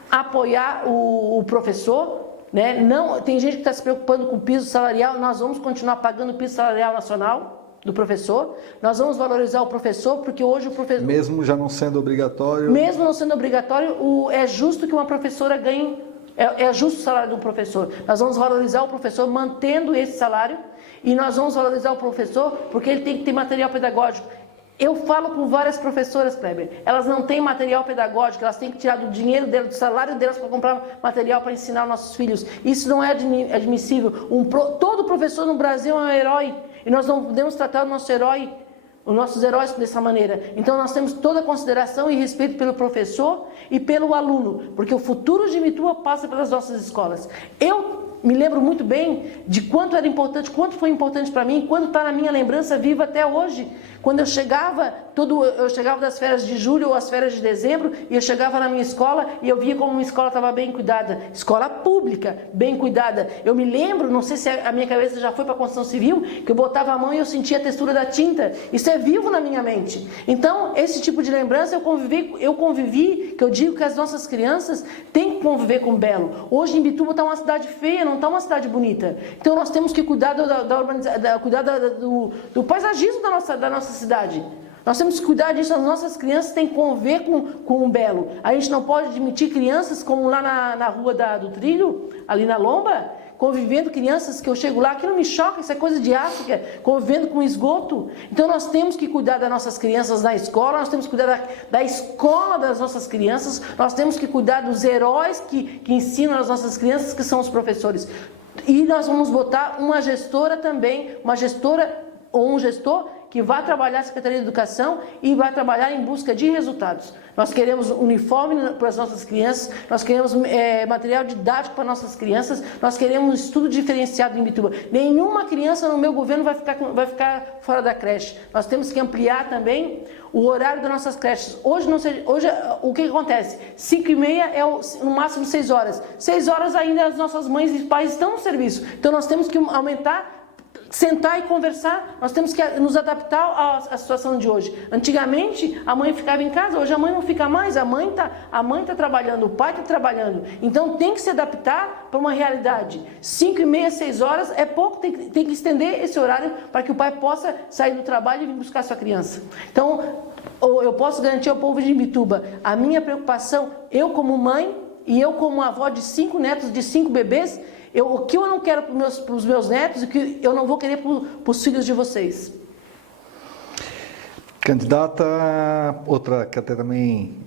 apoiar o professor. Né? Não, tem gente que está se preocupando com o piso salarial, nós vamos continuar pagando o piso salarial nacional do professor, nós vamos valorizar o professor, porque hoje o professor... Mesmo já não sendo obrigatório... Mesmo não sendo obrigatório, é justo que uma professora ganhe, é justo o salário do professor. Nós vamos valorizar o professor mantendo esse salário, e nós vamos valorizar o professor porque ele tem que ter material pedagógico. Eu falo com várias professoras, Kleber, elas não têm material pedagógico, elas têm que tirar do dinheiro delas, do salário delas para comprar material para ensinar os nossos filhos. Isso não é admissível. Todo professor no Brasil é um herói e nós não podemos tratar os nossos heróis dessa maneira. Então nós temos toda a consideração e respeito pelo professor e pelo aluno, porque o futuro de Imbituba passa pelas nossas escolas. Eu me lembro muito bem de quanto era importante, quanto foi importante para mim, quanto está na minha lembrança viva até hoje. Quando eu chegava das férias de julho ou as férias de dezembro, e eu chegava na minha escola e eu via como uma escola estava bem cuidada. Escola pública, bem cuidada. Eu me lembro, não sei se a minha cabeça já foi para a construção civil, que eu botava a mão e eu sentia a textura da tinta. Isso é vivo na minha mente. Então, esse tipo de lembrança eu convivi, que eu digo que as nossas crianças têm que conviver com o belo. Hoje, Imbituba está uma cidade feia, não está uma cidade bonita. Então, nós temos que cuidar do paisagismo da nossa cidade. Nós temos que cuidar disso, as nossas crianças têm que conviver com o belo. A gente não pode admitir crianças como lá na rua do Trilho, ali na Lomba, convivendo crianças que eu chego lá, aquilo me choca, isso é coisa de África, convivendo com esgoto. Então nós temos que cuidar das nossas crianças na escola, nós temos que cuidar da escola das nossas crianças, nós temos que cuidar dos heróis que ensinam as nossas crianças, que são os professores. E nós vamos botar uma gestora também, uma gestora ou um gestor que vai trabalhar a Secretaria de Educação e vai trabalhar em busca de resultados. Nós queremos uniforme para as nossas crianças, nós queremos material didático para nossas crianças, nós queremos um estudo diferenciado em Imbituba. Nenhuma criança no meu governo vai ficar fora da creche. Nós temos que ampliar também o horário das nossas creches. Hoje o que acontece? 5h30 no máximo 6 horas. 6 horas ainda as nossas mães e pais estão no serviço. Então nós temos que aumentar, sentar e conversar, nós temos que nos adaptar à situação de hoje. Antigamente, a mãe ficava em casa, hoje a mãe não fica mais, a mãe tá trabalhando, o pai está trabalhando. Então tem que se adaptar para uma realidade. 5h30, 6 horas é pouco, tem que estender esse horário para que o pai possa sair do trabalho e vir buscar sua criança. Então, eu posso garantir ao povo de Imbituba, a minha preocupação, eu como mãe e eu como avó de 5 netos, de 5 bebês, o que eu não quero para os meus netos e o que eu não vou querer para os filhos de vocês. Candidata, outra que até também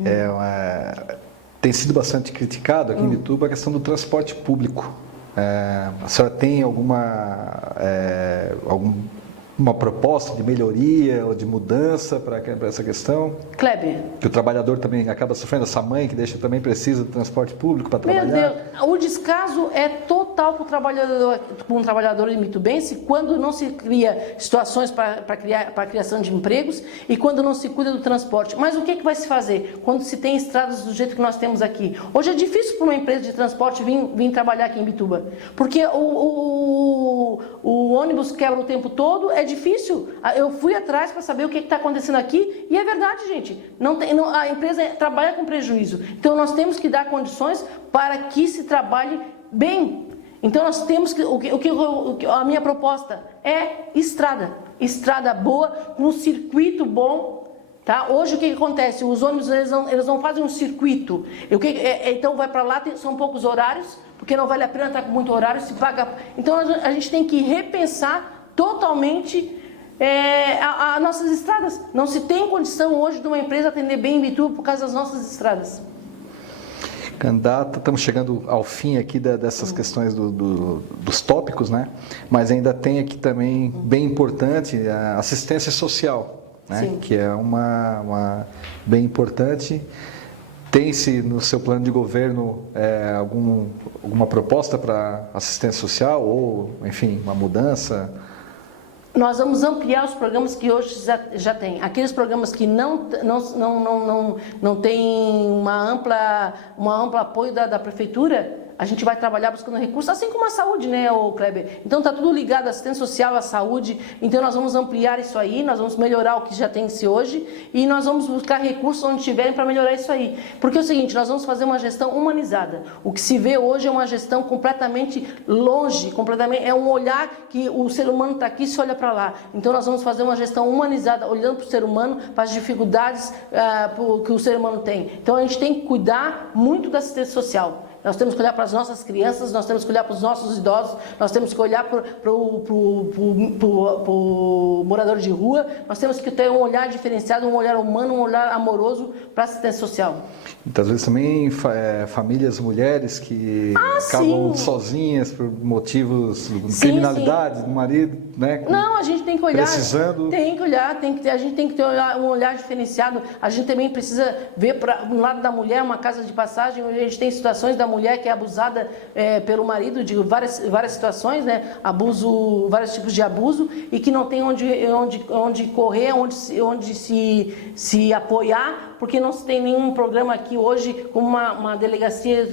tem sido bastante criticado aqui em Imbituba, a questão do transporte público. A senhora tem alguma proposta de melhoria ou de mudança para essa questão? Kleber. Que o trabalhador também acaba sofrendo, essa mãe que também precisa do transporte público para trabalhar. Meu Deus, o descaso é total para um trabalhador imbitubense quando não se cria situações para a criação de empregos e quando não se cuida do transporte. Mas o que vai se fazer quando se tem estradas do jeito que nós temos aqui? Hoje é difícil para uma empresa de transporte vir trabalhar aqui em Imbituba, porque o ônibus quebra o tempo todo, é difícil. Eu fui atrás para saber o que está acontecendo aqui e é verdade, gente. A empresa trabalha com prejuízo. Então nós temos que dar condições para que se trabalhe bem. Então nós temos que a minha proposta é estrada boa, com um circuito bom. Tá? Hoje o que acontece? Os ônibus eles não fazem um circuito. Então vai para lá, são poucos horários, porque não vale a pena estar com muito horário, se paga. Então a gente tem que repensar totalmente as nossas estradas. Não se tem condição hoje de uma empresa atender bem em Imbituba por causa das nossas estradas. Candidata, estamos chegando ao fim aqui dessas questões dos tópicos, né? Mas ainda tem aqui também, bem importante, a assistência social, né? Sim. Que é uma bem importante. Tem-se no seu plano de governo alguma proposta para assistência social ou, enfim, uma mudança? Nós vamos ampliar os programas que hoje já tem. Aqueles programas que não têm uma ampla apoio da prefeitura, a gente vai trabalhar buscando recursos, assim como a saúde, né, Kleber? Então está tudo ligado à assistência social, à saúde. Então nós vamos ampliar isso aí, nós vamos melhorar o que já tem-se hoje e nós vamos buscar recursos onde tiverem para melhorar isso aí. Porque é o seguinte, nós vamos fazer uma gestão humanizada. O que se vê hoje é uma gestão completamente longe, é um olhar que o ser humano está aqui e se olha para lá. Então nós vamos fazer uma gestão humanizada, olhando para o ser humano, para as dificuldades que o ser humano tem. Então a gente tem que cuidar muito da assistência social. Nós temos que olhar para as nossas crianças, nós temos que olhar para os nossos idosos, nós temos que olhar para o morador de rua, nós temos que ter um olhar diferenciado, um olhar humano, um olhar amoroso para a assistência social. Muitas vezes também famílias, mulheres que acabam sozinhas por motivos de criminalidade, do marido, né? Não, a gente tem que olhar. Precisando. Tem que olhar, a gente tem que ter um olhar diferenciado. A gente também precisa ver para um lado da mulher, uma casa de passagem, onde a gente tem situações da mulher que é abusada pelo marido de várias situações, né? Vários tipos de abuso e que não tem onde correr, onde se apoiar, porque não se tem nenhum programa aqui hoje como uma delegacia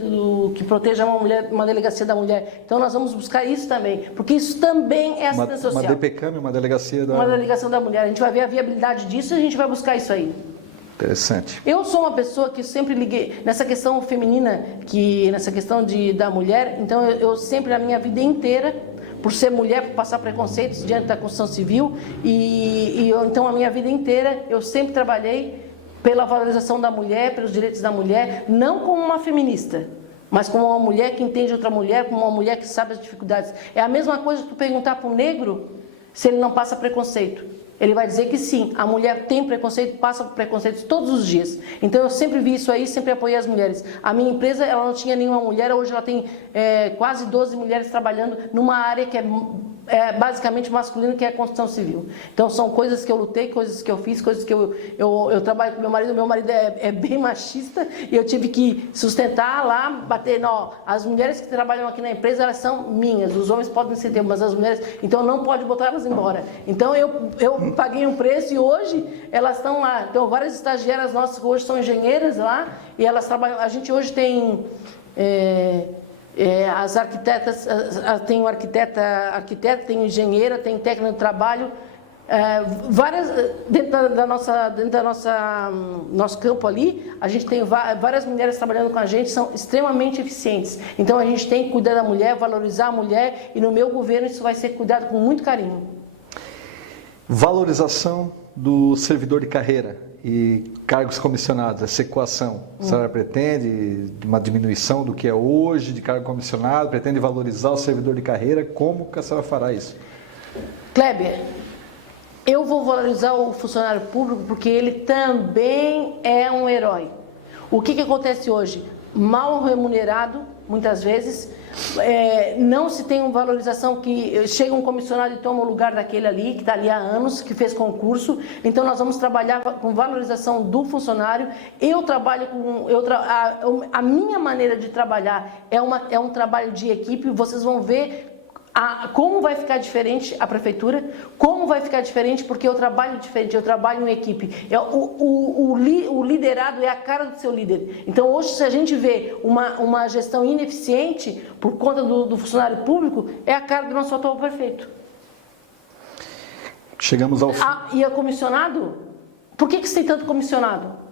que proteja uma delegacia da mulher. Então nós vamos buscar isso também, porque isso também é assistência social. Uma DPCAM, uma delegacia da... Uma delegação da mulher. A gente vai ver a viabilidade disso e a gente vai buscar isso aí. Interessante. Eu sou uma pessoa que sempre liguei nessa questão feminina, nessa questão da mulher, então eu sempre, a minha vida inteira, por ser mulher, por passar preconceitos diante da Constituição Civil, então a minha vida inteira eu sempre trabalhei pela valorização da mulher, pelos direitos da mulher, não como uma feminista, mas como uma mulher que entende outra mulher, como uma mulher que sabe as dificuldades. É a mesma coisa que tu perguntar para um negro se ele não passa preconceito. Ele vai dizer que sim, a mulher tem preconceito, passa por preconceitos todos os dias. Então eu sempre vi isso aí, sempre apoiei as mulheres. A minha empresa, ela não tinha nenhuma mulher, hoje ela tem quase 12 mulheres trabalhando numa área que é basicamente masculino, que é a construção civil. Então são coisas que eu lutei, coisas que eu fiz, coisas que eu trabalho com meu marido é bem machista, e eu tive que sustentar lá, bater, não, as mulheres que trabalham aqui na empresa, elas são minhas, os homens podem ser teus, mas as mulheres, então não pode botar elas embora. Então eu paguei um preço e hoje elas estão lá. Então várias estagiárias nossas que hoje são engenheiras lá, e elas trabalham, a gente hoje tem... as arquitetas, tem o arquiteta, tem engenheira, tem técnico de trabalho, várias, dentro da nosso campo ali, a gente tem várias mulheres trabalhando com a gente, são extremamente eficientes. Então a gente tem que cuidar da mulher, valorizar a mulher, e no meu governo isso vai ser cuidado com muito carinho. Valorização do servidor de carreira e cargos comissionados, essa equação, a senhora pretende uma diminuição do que é hoje de cargo comissionado, pretende valorizar o servidor de carreira, como que a senhora fará isso? Kleber, eu vou valorizar o funcionário público porque ele também é um herói. O que acontece hoje? Mal remunerado, muitas vezes, não se tem uma valorização, que chega um comissionado e toma o lugar daquele ali, que está ali há anos, que fez concurso. Então nós vamos trabalhar com valorização do funcionário. Eu trabalho com... a minha maneira de trabalhar é um trabalho de equipe. Vocês vão ver como vai ficar diferente a prefeitura, como vai ficar diferente, porque eu trabalho diferente, eu trabalho em equipe. O liderado é a cara do seu líder. Então hoje, se a gente vê uma gestão ineficiente por conta do funcionário público, é a cara do nosso atual prefeito. Chegamos ao fim. E a comissionado? Por que se tem tanto comissionado?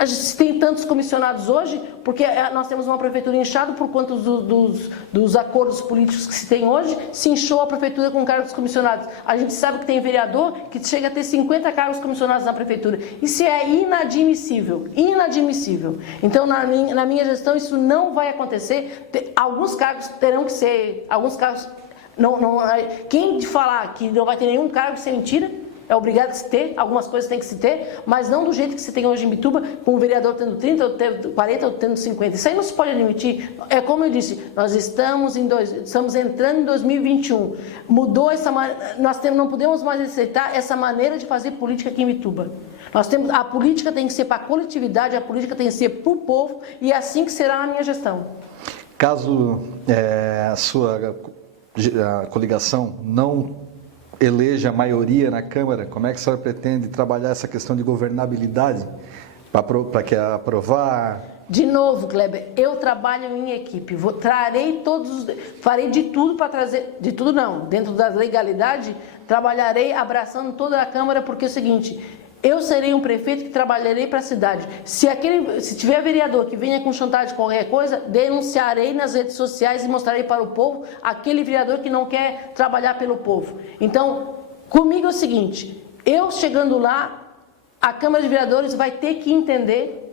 A gente tem tantos comissionados hoje porque nós temos uma prefeitura inchada por conta dos acordos políticos que se tem hoje, se inchou a prefeitura com cargos comissionados. A gente sabe que tem vereador que chega a ter 50 cargos comissionados na prefeitura. Isso é inadmissível, inadmissível. Então, na minha gestão, isso não vai acontecer. Alguns cargos terão que ser... Alguns cargos... Quem de falar que não vai ter nenhum cargo, isso é mentira. É obrigado a se ter, algumas coisas tem que se ter, mas não do jeito que se tem hoje em Imbituba, com o vereador tendo 30, ou tendo 40, ou tendo 50. Isso aí não se pode admitir. É como eu disse, nós estamos entrando em 2021. Mudou essa maneira, não podemos mais aceitar essa maneira de fazer política aqui em Imbituba. A política tem que ser para a coletividade, a política tem que ser para o povo, e é assim que será na minha gestão. Caso a sua coligação não eleja a maioria na Câmara, como é que a senhora pretende trabalhar essa questão de governabilidade para que aprovar? De novo, Kleber, eu trabalho em equipe, farei de tudo para trazer, de tudo não, dentro da legalidade, trabalharei abraçando toda a Câmara, porque é o seguinte, eu serei um prefeito que trabalharei para a cidade. Se tiver vereador que venha com chantagem de qualquer coisa, denunciarei nas redes sociais e mostrarei para o povo aquele vereador que não quer trabalhar pelo povo. Então, comigo é o seguinte, eu chegando lá, a Câmara de Vereadores vai ter que entender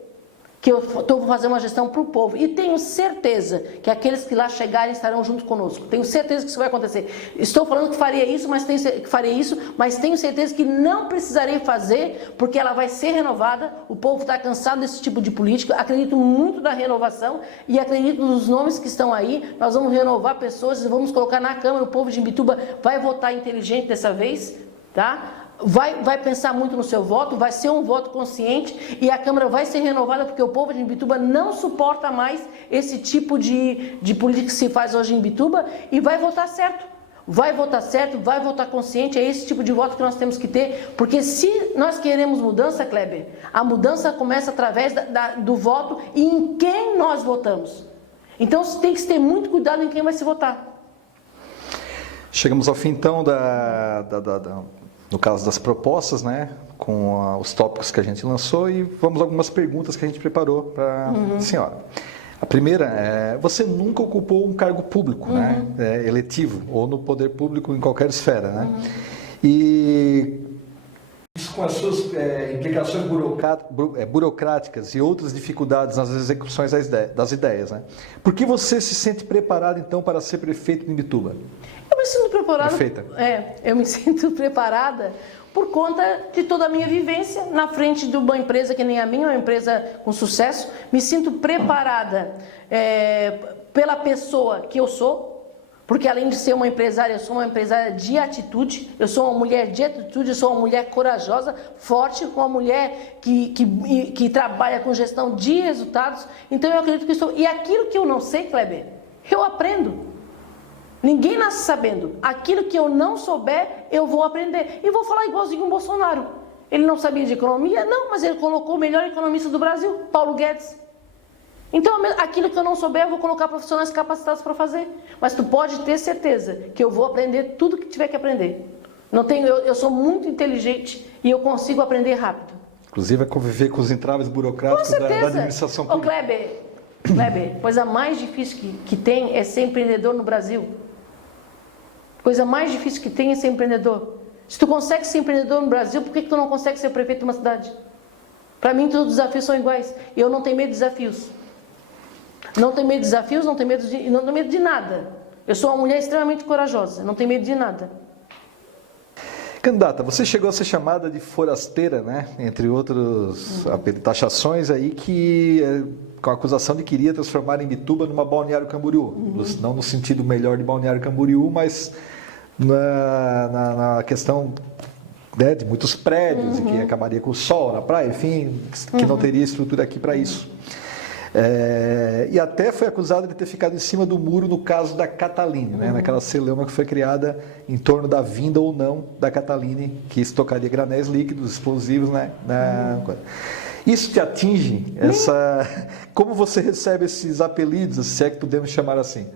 que eu estou fazendo uma gestão para o povo. E tenho certeza que aqueles que lá chegarem estarão junto conosco. Tenho certeza que isso vai acontecer. Estou falando que faria isso, mas tenho certeza que não precisarei fazer, porque ela vai ser renovada. O povo está cansado desse tipo de política. Acredito muito na renovação e acredito nos nomes que estão aí. Nós vamos renovar pessoas e vamos colocar na Câmara. O povo de Imbituba vai votar inteligente dessa vez, tá? Vai pensar muito no seu voto, vai ser um voto consciente e a Câmara vai ser renovada porque o povo de Imbituba não suporta mais esse tipo de política que se faz hoje em Imbituba e vai votar certo. Vai votar certo, vai votar consciente, é esse tipo de voto que nós temos que ter, porque se nós queremos mudança, Kleber, a mudança começa através do voto e em quem nós votamos. Então tem que ter muito cuidado em quem vai se votar. Chegamos ao fim então no caso das propostas, né, com os tópicos que a gente lançou e vamos a algumas perguntas que a gente preparou para a senhora. A primeira é, você nunca ocupou um cargo público, né, eletivo, ou no poder público em qualquer esfera, né? E isso com as suas implicações burocráticas e outras dificuldades nas execuções das ideias, né? Por que você se sente preparado então para ser prefeito de Imbituba? Eu me sinto preparada. Perfeita. Eu me sinto preparada por conta de toda a minha vivência na frente de uma empresa que nem a minha, uma empresa com sucesso. Me sinto preparada pela pessoa que eu sou, Porque além de ser uma empresária, eu sou uma empresária de atitude, eu sou uma mulher de atitude, eu sou uma mulher corajosa, forte, uma mulher que trabalha com gestão de resultados. Então eu acredito que eu estou... E aquilo que eu não sei, Kleber, eu aprendo. Ninguém nasce sabendo. Aquilo que eu não souber, eu vou aprender. E vou falar igualzinho o Bolsonaro. Ele não sabia de economia? Não, mas ele colocou o melhor economista do Brasil, Paulo Guedes. Então, aquilo que eu não souber, eu vou colocar profissionais capacitados para fazer. Mas tu pode ter certeza que eu vou aprender tudo que tiver que aprender. Eu sou muito inteligente e eu consigo aprender rápido. Inclusive, é conviver com os entraves burocráticos da administração pública. Kleber, coisa mais difícil que tem é ser empreendedor no Brasil. Coisa mais difícil que tem é ser empreendedor. Se tu consegue ser empreendedor no Brasil, por que tu não consegue ser prefeito de uma cidade? Para mim, todos os desafios são iguais. E eu não tenho medo de desafios. Não tenho medo de desafios, não tenho medo de nada. Eu sou uma mulher extremamente corajosa, não tenho medo de nada. Candidata, você chegou a ser chamada de forasteira, né? Entre outras taxações aí, com a acusação de que iria transformar Imbituba numa Balneário Camboriú. Não no sentido melhor de Balneário Camboriú, mas na questão, né, de muitos prédios, e que acabaria com o sol na praia, enfim, que não teria estrutura aqui para isso. E até foi acusado de ter ficado em cima do muro no caso da Cataline, né? Naquela celeuma que foi criada em torno da vinda ou não da Cataline, que estocaria granéis líquidos, explosivos, né? Isso te atinge? Como você recebe esses apelidos, se é que podemos chamar assim?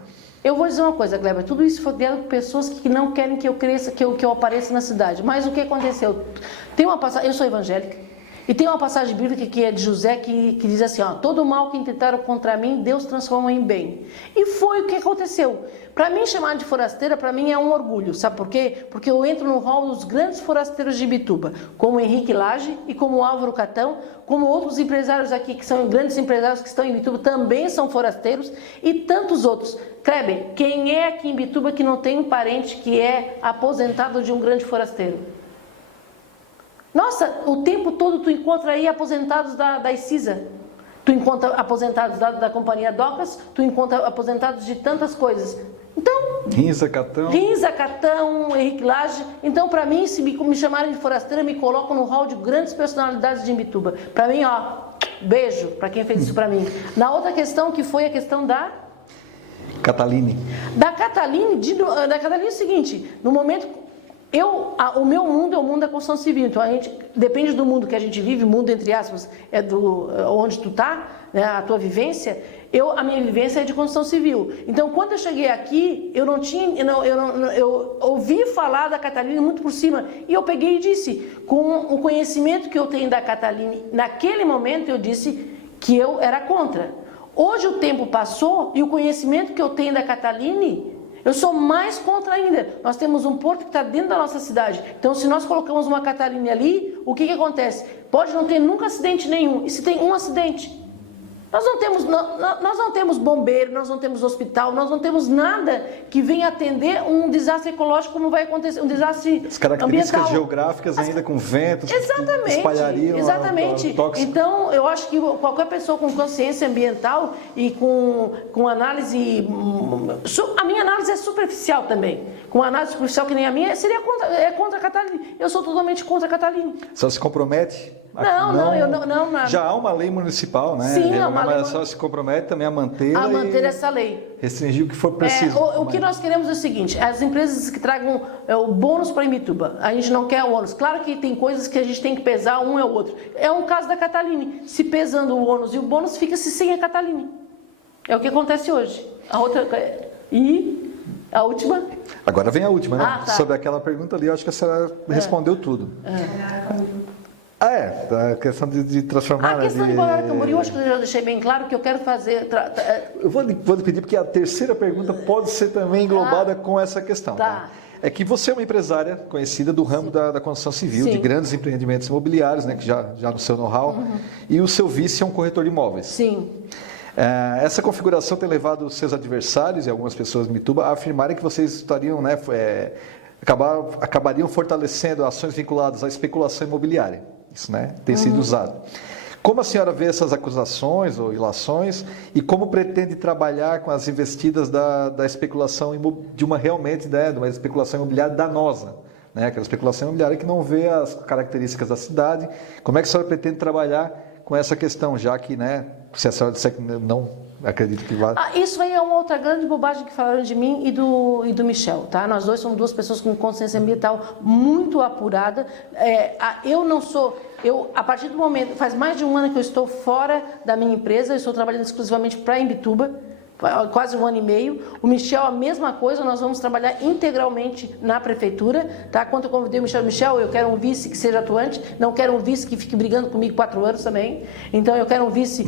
Eu vou dizer uma coisa, Kleber, tudo isso foi criado por pessoas que não querem que eu cresça, que eu apareça na cidade. Mas o que aconteceu? Tem uma passagem, eu sou evangélica, e tem uma passagem bíblica que é de José que diz assim, ó, todo o mal que intentaram contra mim, Deus transforma em bem. E foi o que aconteceu. Para mim, chamar de forasteira, para mim é um orgulho. Sabe por quê? Porque eu entro no rol dos grandes forasteiros de Imbituba, como Henrique Lage e como Álvaro Catão, como outros empresários aqui, que são grandes empresários que estão em Imbituba, também são forasteiros, e tantos outros. Kleber, quem é aqui em Imbituba que não tem um parente que é aposentado de um grande forasteiro? Nossa, o tempo todo tu encontra aí aposentados da ICISA, tu encontra aposentados da Companhia Docas, tu encontra aposentados de tantas coisas. Então, Rinza Catão, Henrique Lage. Então, para mim, se me chamarem de forasteira, me colocam no hall de grandes personalidades de Imbituba. Para mim, ó, beijo para quem fez isso para mim. Na outra questão, que foi a questão da Cataline. Da Cataline é o seguinte, no momento... o meu mundo é o mundo da construção civil, então a gente, depende do mundo que a gente vive, mundo entre aspas, é onde tu tá, né, a tua vivência, a minha vivência é de construção civil. Então quando eu cheguei aqui, eu ouvi falar da Cataline muito por cima, e eu peguei e disse, com o conhecimento que eu tenho da Cataline, naquele momento eu disse que eu era contra. Hoje o tempo passou e o conhecimento que eu tenho da Cataline, eu sou mais contra ainda. Nós temos um porto que está dentro da nossa cidade. Então, se nós colocamos uma Cataline ali, o que acontece? Pode não ter nunca acidente nenhum. E se tem um acidente? Nós não temos bombeiro, nós não temos hospital, nós não temos nada que venha atender um desastre ecológico como vai acontecer, um desastre ambiental. As características geográficas ainda com ventos que espalhariam exatamente. Então, eu acho que qualquer pessoa com consciência ambiental e com análise... A minha análise é superficial também. Com análise superficial que nem a minha, seria contra a Cataline. Eu sou totalmente contra a Cataline. Só se compromete? Não. Já há uma lei municipal, né? Sim, mas só se compromete também a manter essa lei. Restringir o que for preciso. O que nós queremos é o seguinte, as empresas que tragam o bônus para Imbituba, a gente não quer o ônus. Claro que tem coisas que a gente tem que pesar, um é o outro. É um caso da Cataline. Se pesando o ônus e o bônus, fica-se sem a Cataline. É o que acontece hoje. E a última? Agora vem a última, né? Tá. Sobre aquela pergunta ali, eu acho que a senhora respondeu tudo. A questão de transformar... A questão de Balneário Camboriú, acho que eu já deixei bem claro que eu quero fazer... Eu vou lhe pedir, porque a terceira pergunta pode ser também englobada com essa questão. Tá? É que você é uma empresária conhecida do ramo da construção civil, de grandes empreendimentos imobiliários, né, que já no seu know-how, e o seu vice é um corretor de imóveis. Sim. Essa configuração tem levado os seus adversários e algumas pessoas de Imbituba a afirmarem que vocês estariam, né, acabariam fortalecendo ações vinculadas à especulação imobiliária. Isso, né, tem sido usado. Como a senhora vê essas acusações ou ilações e como pretende trabalhar com as investidas da especulação de uma realmente, né, de uma especulação imobiliária danosa, né, aquela especulação imobiliária que não vê as características da cidade? Como é que a senhora pretende trabalhar com essa questão, já que, né, se a senhora disser que não acredito que vai... Isso aí é uma outra grande bobagem que falaram de mim e do Michel, tá? Nós dois somos duas pessoas com consciência ambiental muito apurada. Eu não sou... a partir do momento... Faz mais de um ano que eu estou fora da minha empresa, eu estou trabalhando exclusivamente para a Imbituba, quase um ano e meio. O Michel, a mesma coisa, nós vamos trabalhar integralmente na prefeitura, tá? Quando eu convidei o Michel, eu quero um vice que seja atuante, não quero um vice que fique brigando comigo 4 anos também. Então eu quero um vice...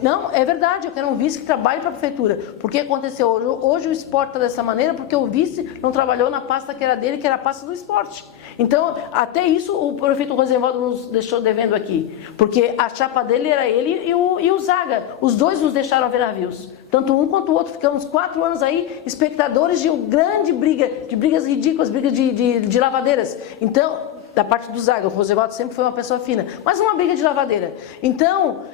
Não, é verdade, eu quero um vice que trabalhe para a prefeitura. Porque aconteceu hoje o esporte está dessa maneira porque o vice não trabalhou na pasta que era dele, que era a pasta do esporte. Então, até isso o prefeito Rosenvaldo nos deixou devendo aqui. Porque a chapa dele era ele e o Zaga. Os dois nos deixaram a ver navios. Tanto um quanto o outro. Ficamos 4 anos aí, espectadores de uma grande briga, de brigas ridículas, brigas de lavadeiras. Então, da parte do Zaga, o Rosenvaldo sempre foi uma pessoa fina. Mas uma briga de lavadeira. Então,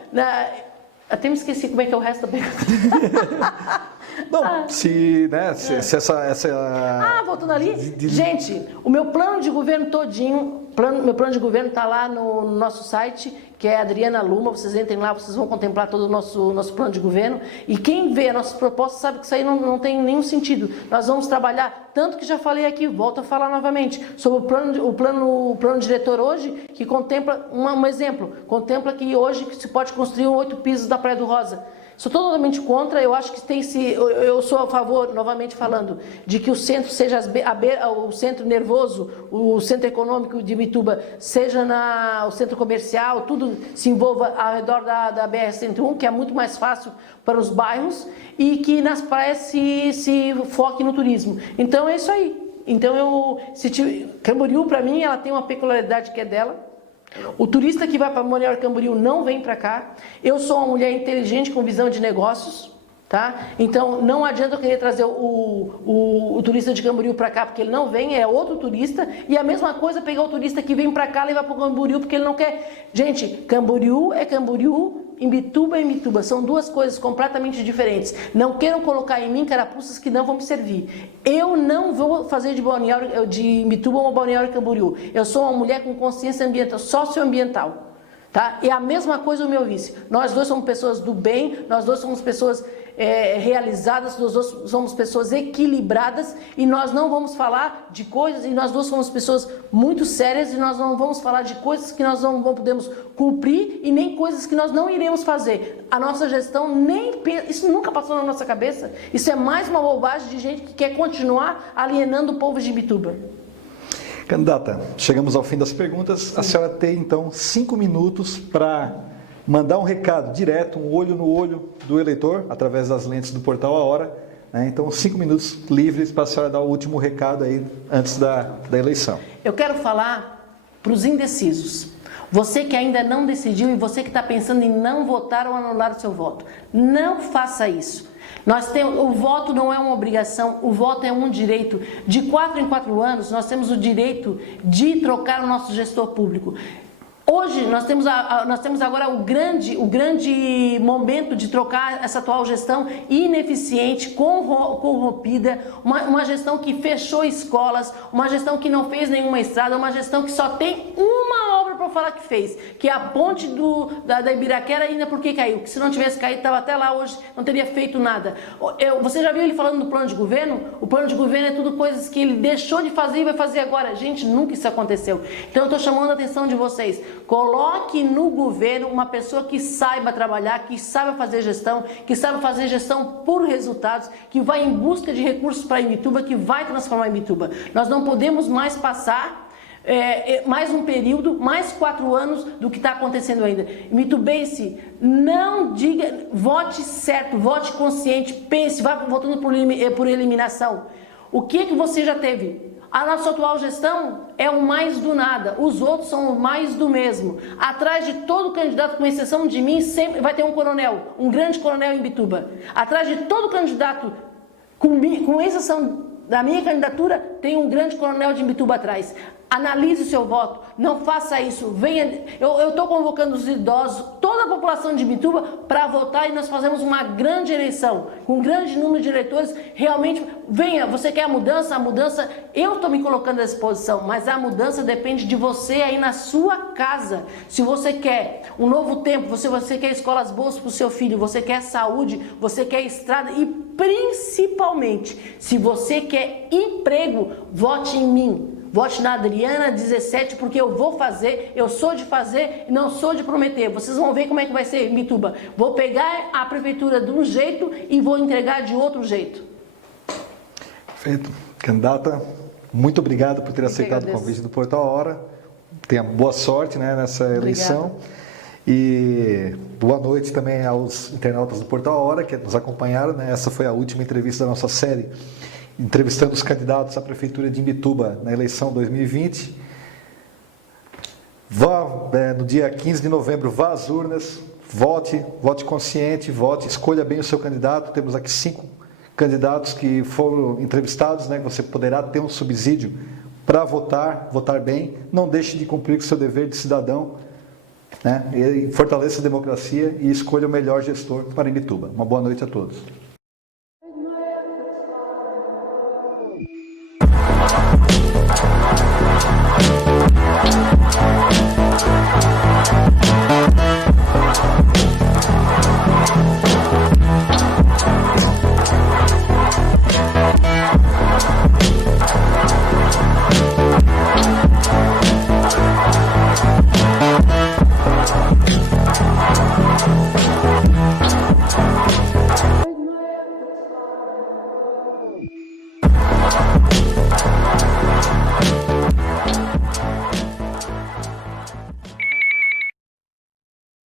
até me esqueci como é que é o resto da pergunta. Não, se essa... voltando ali. Gente, o meu plano de governo todinho, meu plano de governo está lá no nosso site, que é Adriana Luma. Vocês entrem lá, vocês vão contemplar todo o nosso plano de governo. E quem vê a nossa proposta sabe que isso aí não tem nenhum sentido. Nós vamos trabalhar, tanto que já falei aqui, volto a falar novamente, sobre o plano diretor hoje, que contempla, um exemplo, contempla que hoje se pode construir 8 pisos da Praia do Rosa. Sou totalmente contra, eu acho que eu sou a favor, novamente falando, de que o centro seja o centro nervoso, o centro econômico de Imbituba, seja o centro comercial, tudo se envolva ao redor da BR-101, que é muito mais fácil para os bairros, e que nas praias se foque no turismo. Então é isso aí. Então Camboriú, para mim, ela tem uma peculiaridade que é dela. O turista que vai para Balneário Camboriú não vem para cá. Eu sou uma mulher inteligente com visão de negócios, tá? Então não adianta eu querer trazer o turista de Camboriú para cá porque ele não vem, é outro turista. E a mesma coisa pegar o turista que vem para cá e levar para o Camboriú porque ele não quer. Gente, Camboriú é Camboriú, Imbituba é Imbituba, são duas coisas completamente diferentes. Não queiram colocar em mim carapuças que não vão me servir. Eu não vou fazer de Imbituba uma Balneário Camboriú. Eu sou uma mulher com consciência ambiental, socioambiental. Tá? E a mesma coisa o meu vice. Nós dois somos pessoas do bem, nós dois somos pessoas realizadas, nós dois somos pessoas equilibradas e nós não vamos falar de coisas, e nós dois somos pessoas muito sérias e nós não vamos falar de coisas que nós não podemos cumprir e nem coisas que nós não iremos fazer. A nossa gestão isso nunca passou na nossa cabeça. Isso é mais uma bobagem de gente que quer continuar alienando o povo de Imbituba. Candidata, chegamos ao fim das perguntas. Sim. A senhora tem, então, 5 minutos para mandar um recado direto, um olho no olho do eleitor, através das lentes do Portal A Hora. Né? Então, 5 minutos livres para a senhora dar o último recado aí antes da eleição. Eu quero falar para os indecisos. Você que ainda não decidiu e você que está pensando em não votar ou anular o seu voto. Não faça isso. O voto não é uma obrigação, o voto é um direito. De 4 em 4 anos, nós temos o direito de trocar o nosso gestor público. Hoje, nós temos agora o grande momento de trocar essa atual gestão ineficiente, corrompida, uma gestão que fechou escolas, uma gestão que não fez nenhuma estrada, uma gestão que só tem uma obra para falar que fez, que é a ponte da Ibiraquera, ainda porque caiu, que se não tivesse caído, estava até lá hoje, não teria feito nada. Você já viu ele falando do plano de governo? O plano de governo é tudo coisas que ele deixou de fazer e vai fazer agora. Gente, nunca isso aconteceu. Então eu estou chamando a atenção de vocês. Coloque no governo uma pessoa que saiba trabalhar, que saiba fazer gestão, que saiba fazer gestão por resultados, que vai em busca de recursos para Imbituba, que vai transformar Imbituba. Nós não podemos mais passar mais um período, mais 4 anos do que está acontecendo ainda. Imbitubense, não diga, vote certo, vote consciente, pense, vá votando por eliminação. O que você já teve? A nossa atual gestão é o mais do nada, os outros são o mais do mesmo. Atrás de todo candidato, com exceção de mim, sempre vai ter um coronel, um grande coronel em Imbituba. Atrás de todo candidato, com exceção da minha candidatura, tem um grande coronel de Imbituba atrás. Analise o seu voto, não faça isso. Venha, eu estou convocando os idosos, toda a população de Imbituba para votar e nós fazemos uma grande eleição, com um grande número de eleitores. Realmente, venha, você quer a mudança, eu estou me colocando à disposição, mas a mudança depende de você aí na sua casa. Se você quer um novo tempo, você quer escolas boas para o seu filho, você quer saúde, você quer estrada e principalmente, se você quer emprego, vote em mim. Vote na Adriana 17, porque eu vou fazer, eu sou de fazer, não sou de prometer. Vocês vão ver como é que vai ser Imbituba. Vou pegar a prefeitura de um jeito e vou entregar de outro jeito. Perfeito. Candidata, muito obrigado por ter aceitado o convite do Portal Hora. Tenha boa sorte, né, nessa eleição. E boa noite também aos internautas do Portal Hora que nos acompanharam, né? Essa foi a última entrevista da nossa série, entrevistando os candidatos à Prefeitura de Imbituba na eleição 2020. Vá, no dia 15 de novembro, vá às urnas, vote consciente, escolha bem o seu candidato. Temos aqui 5 candidatos que foram entrevistados, né? Você poderá ter um subsídio para votar bem. Não deixe de cumprir com o seu dever de cidadão, né? E fortaleça a democracia e escolha o melhor gestor para Imbituba. Uma boa noite a todos.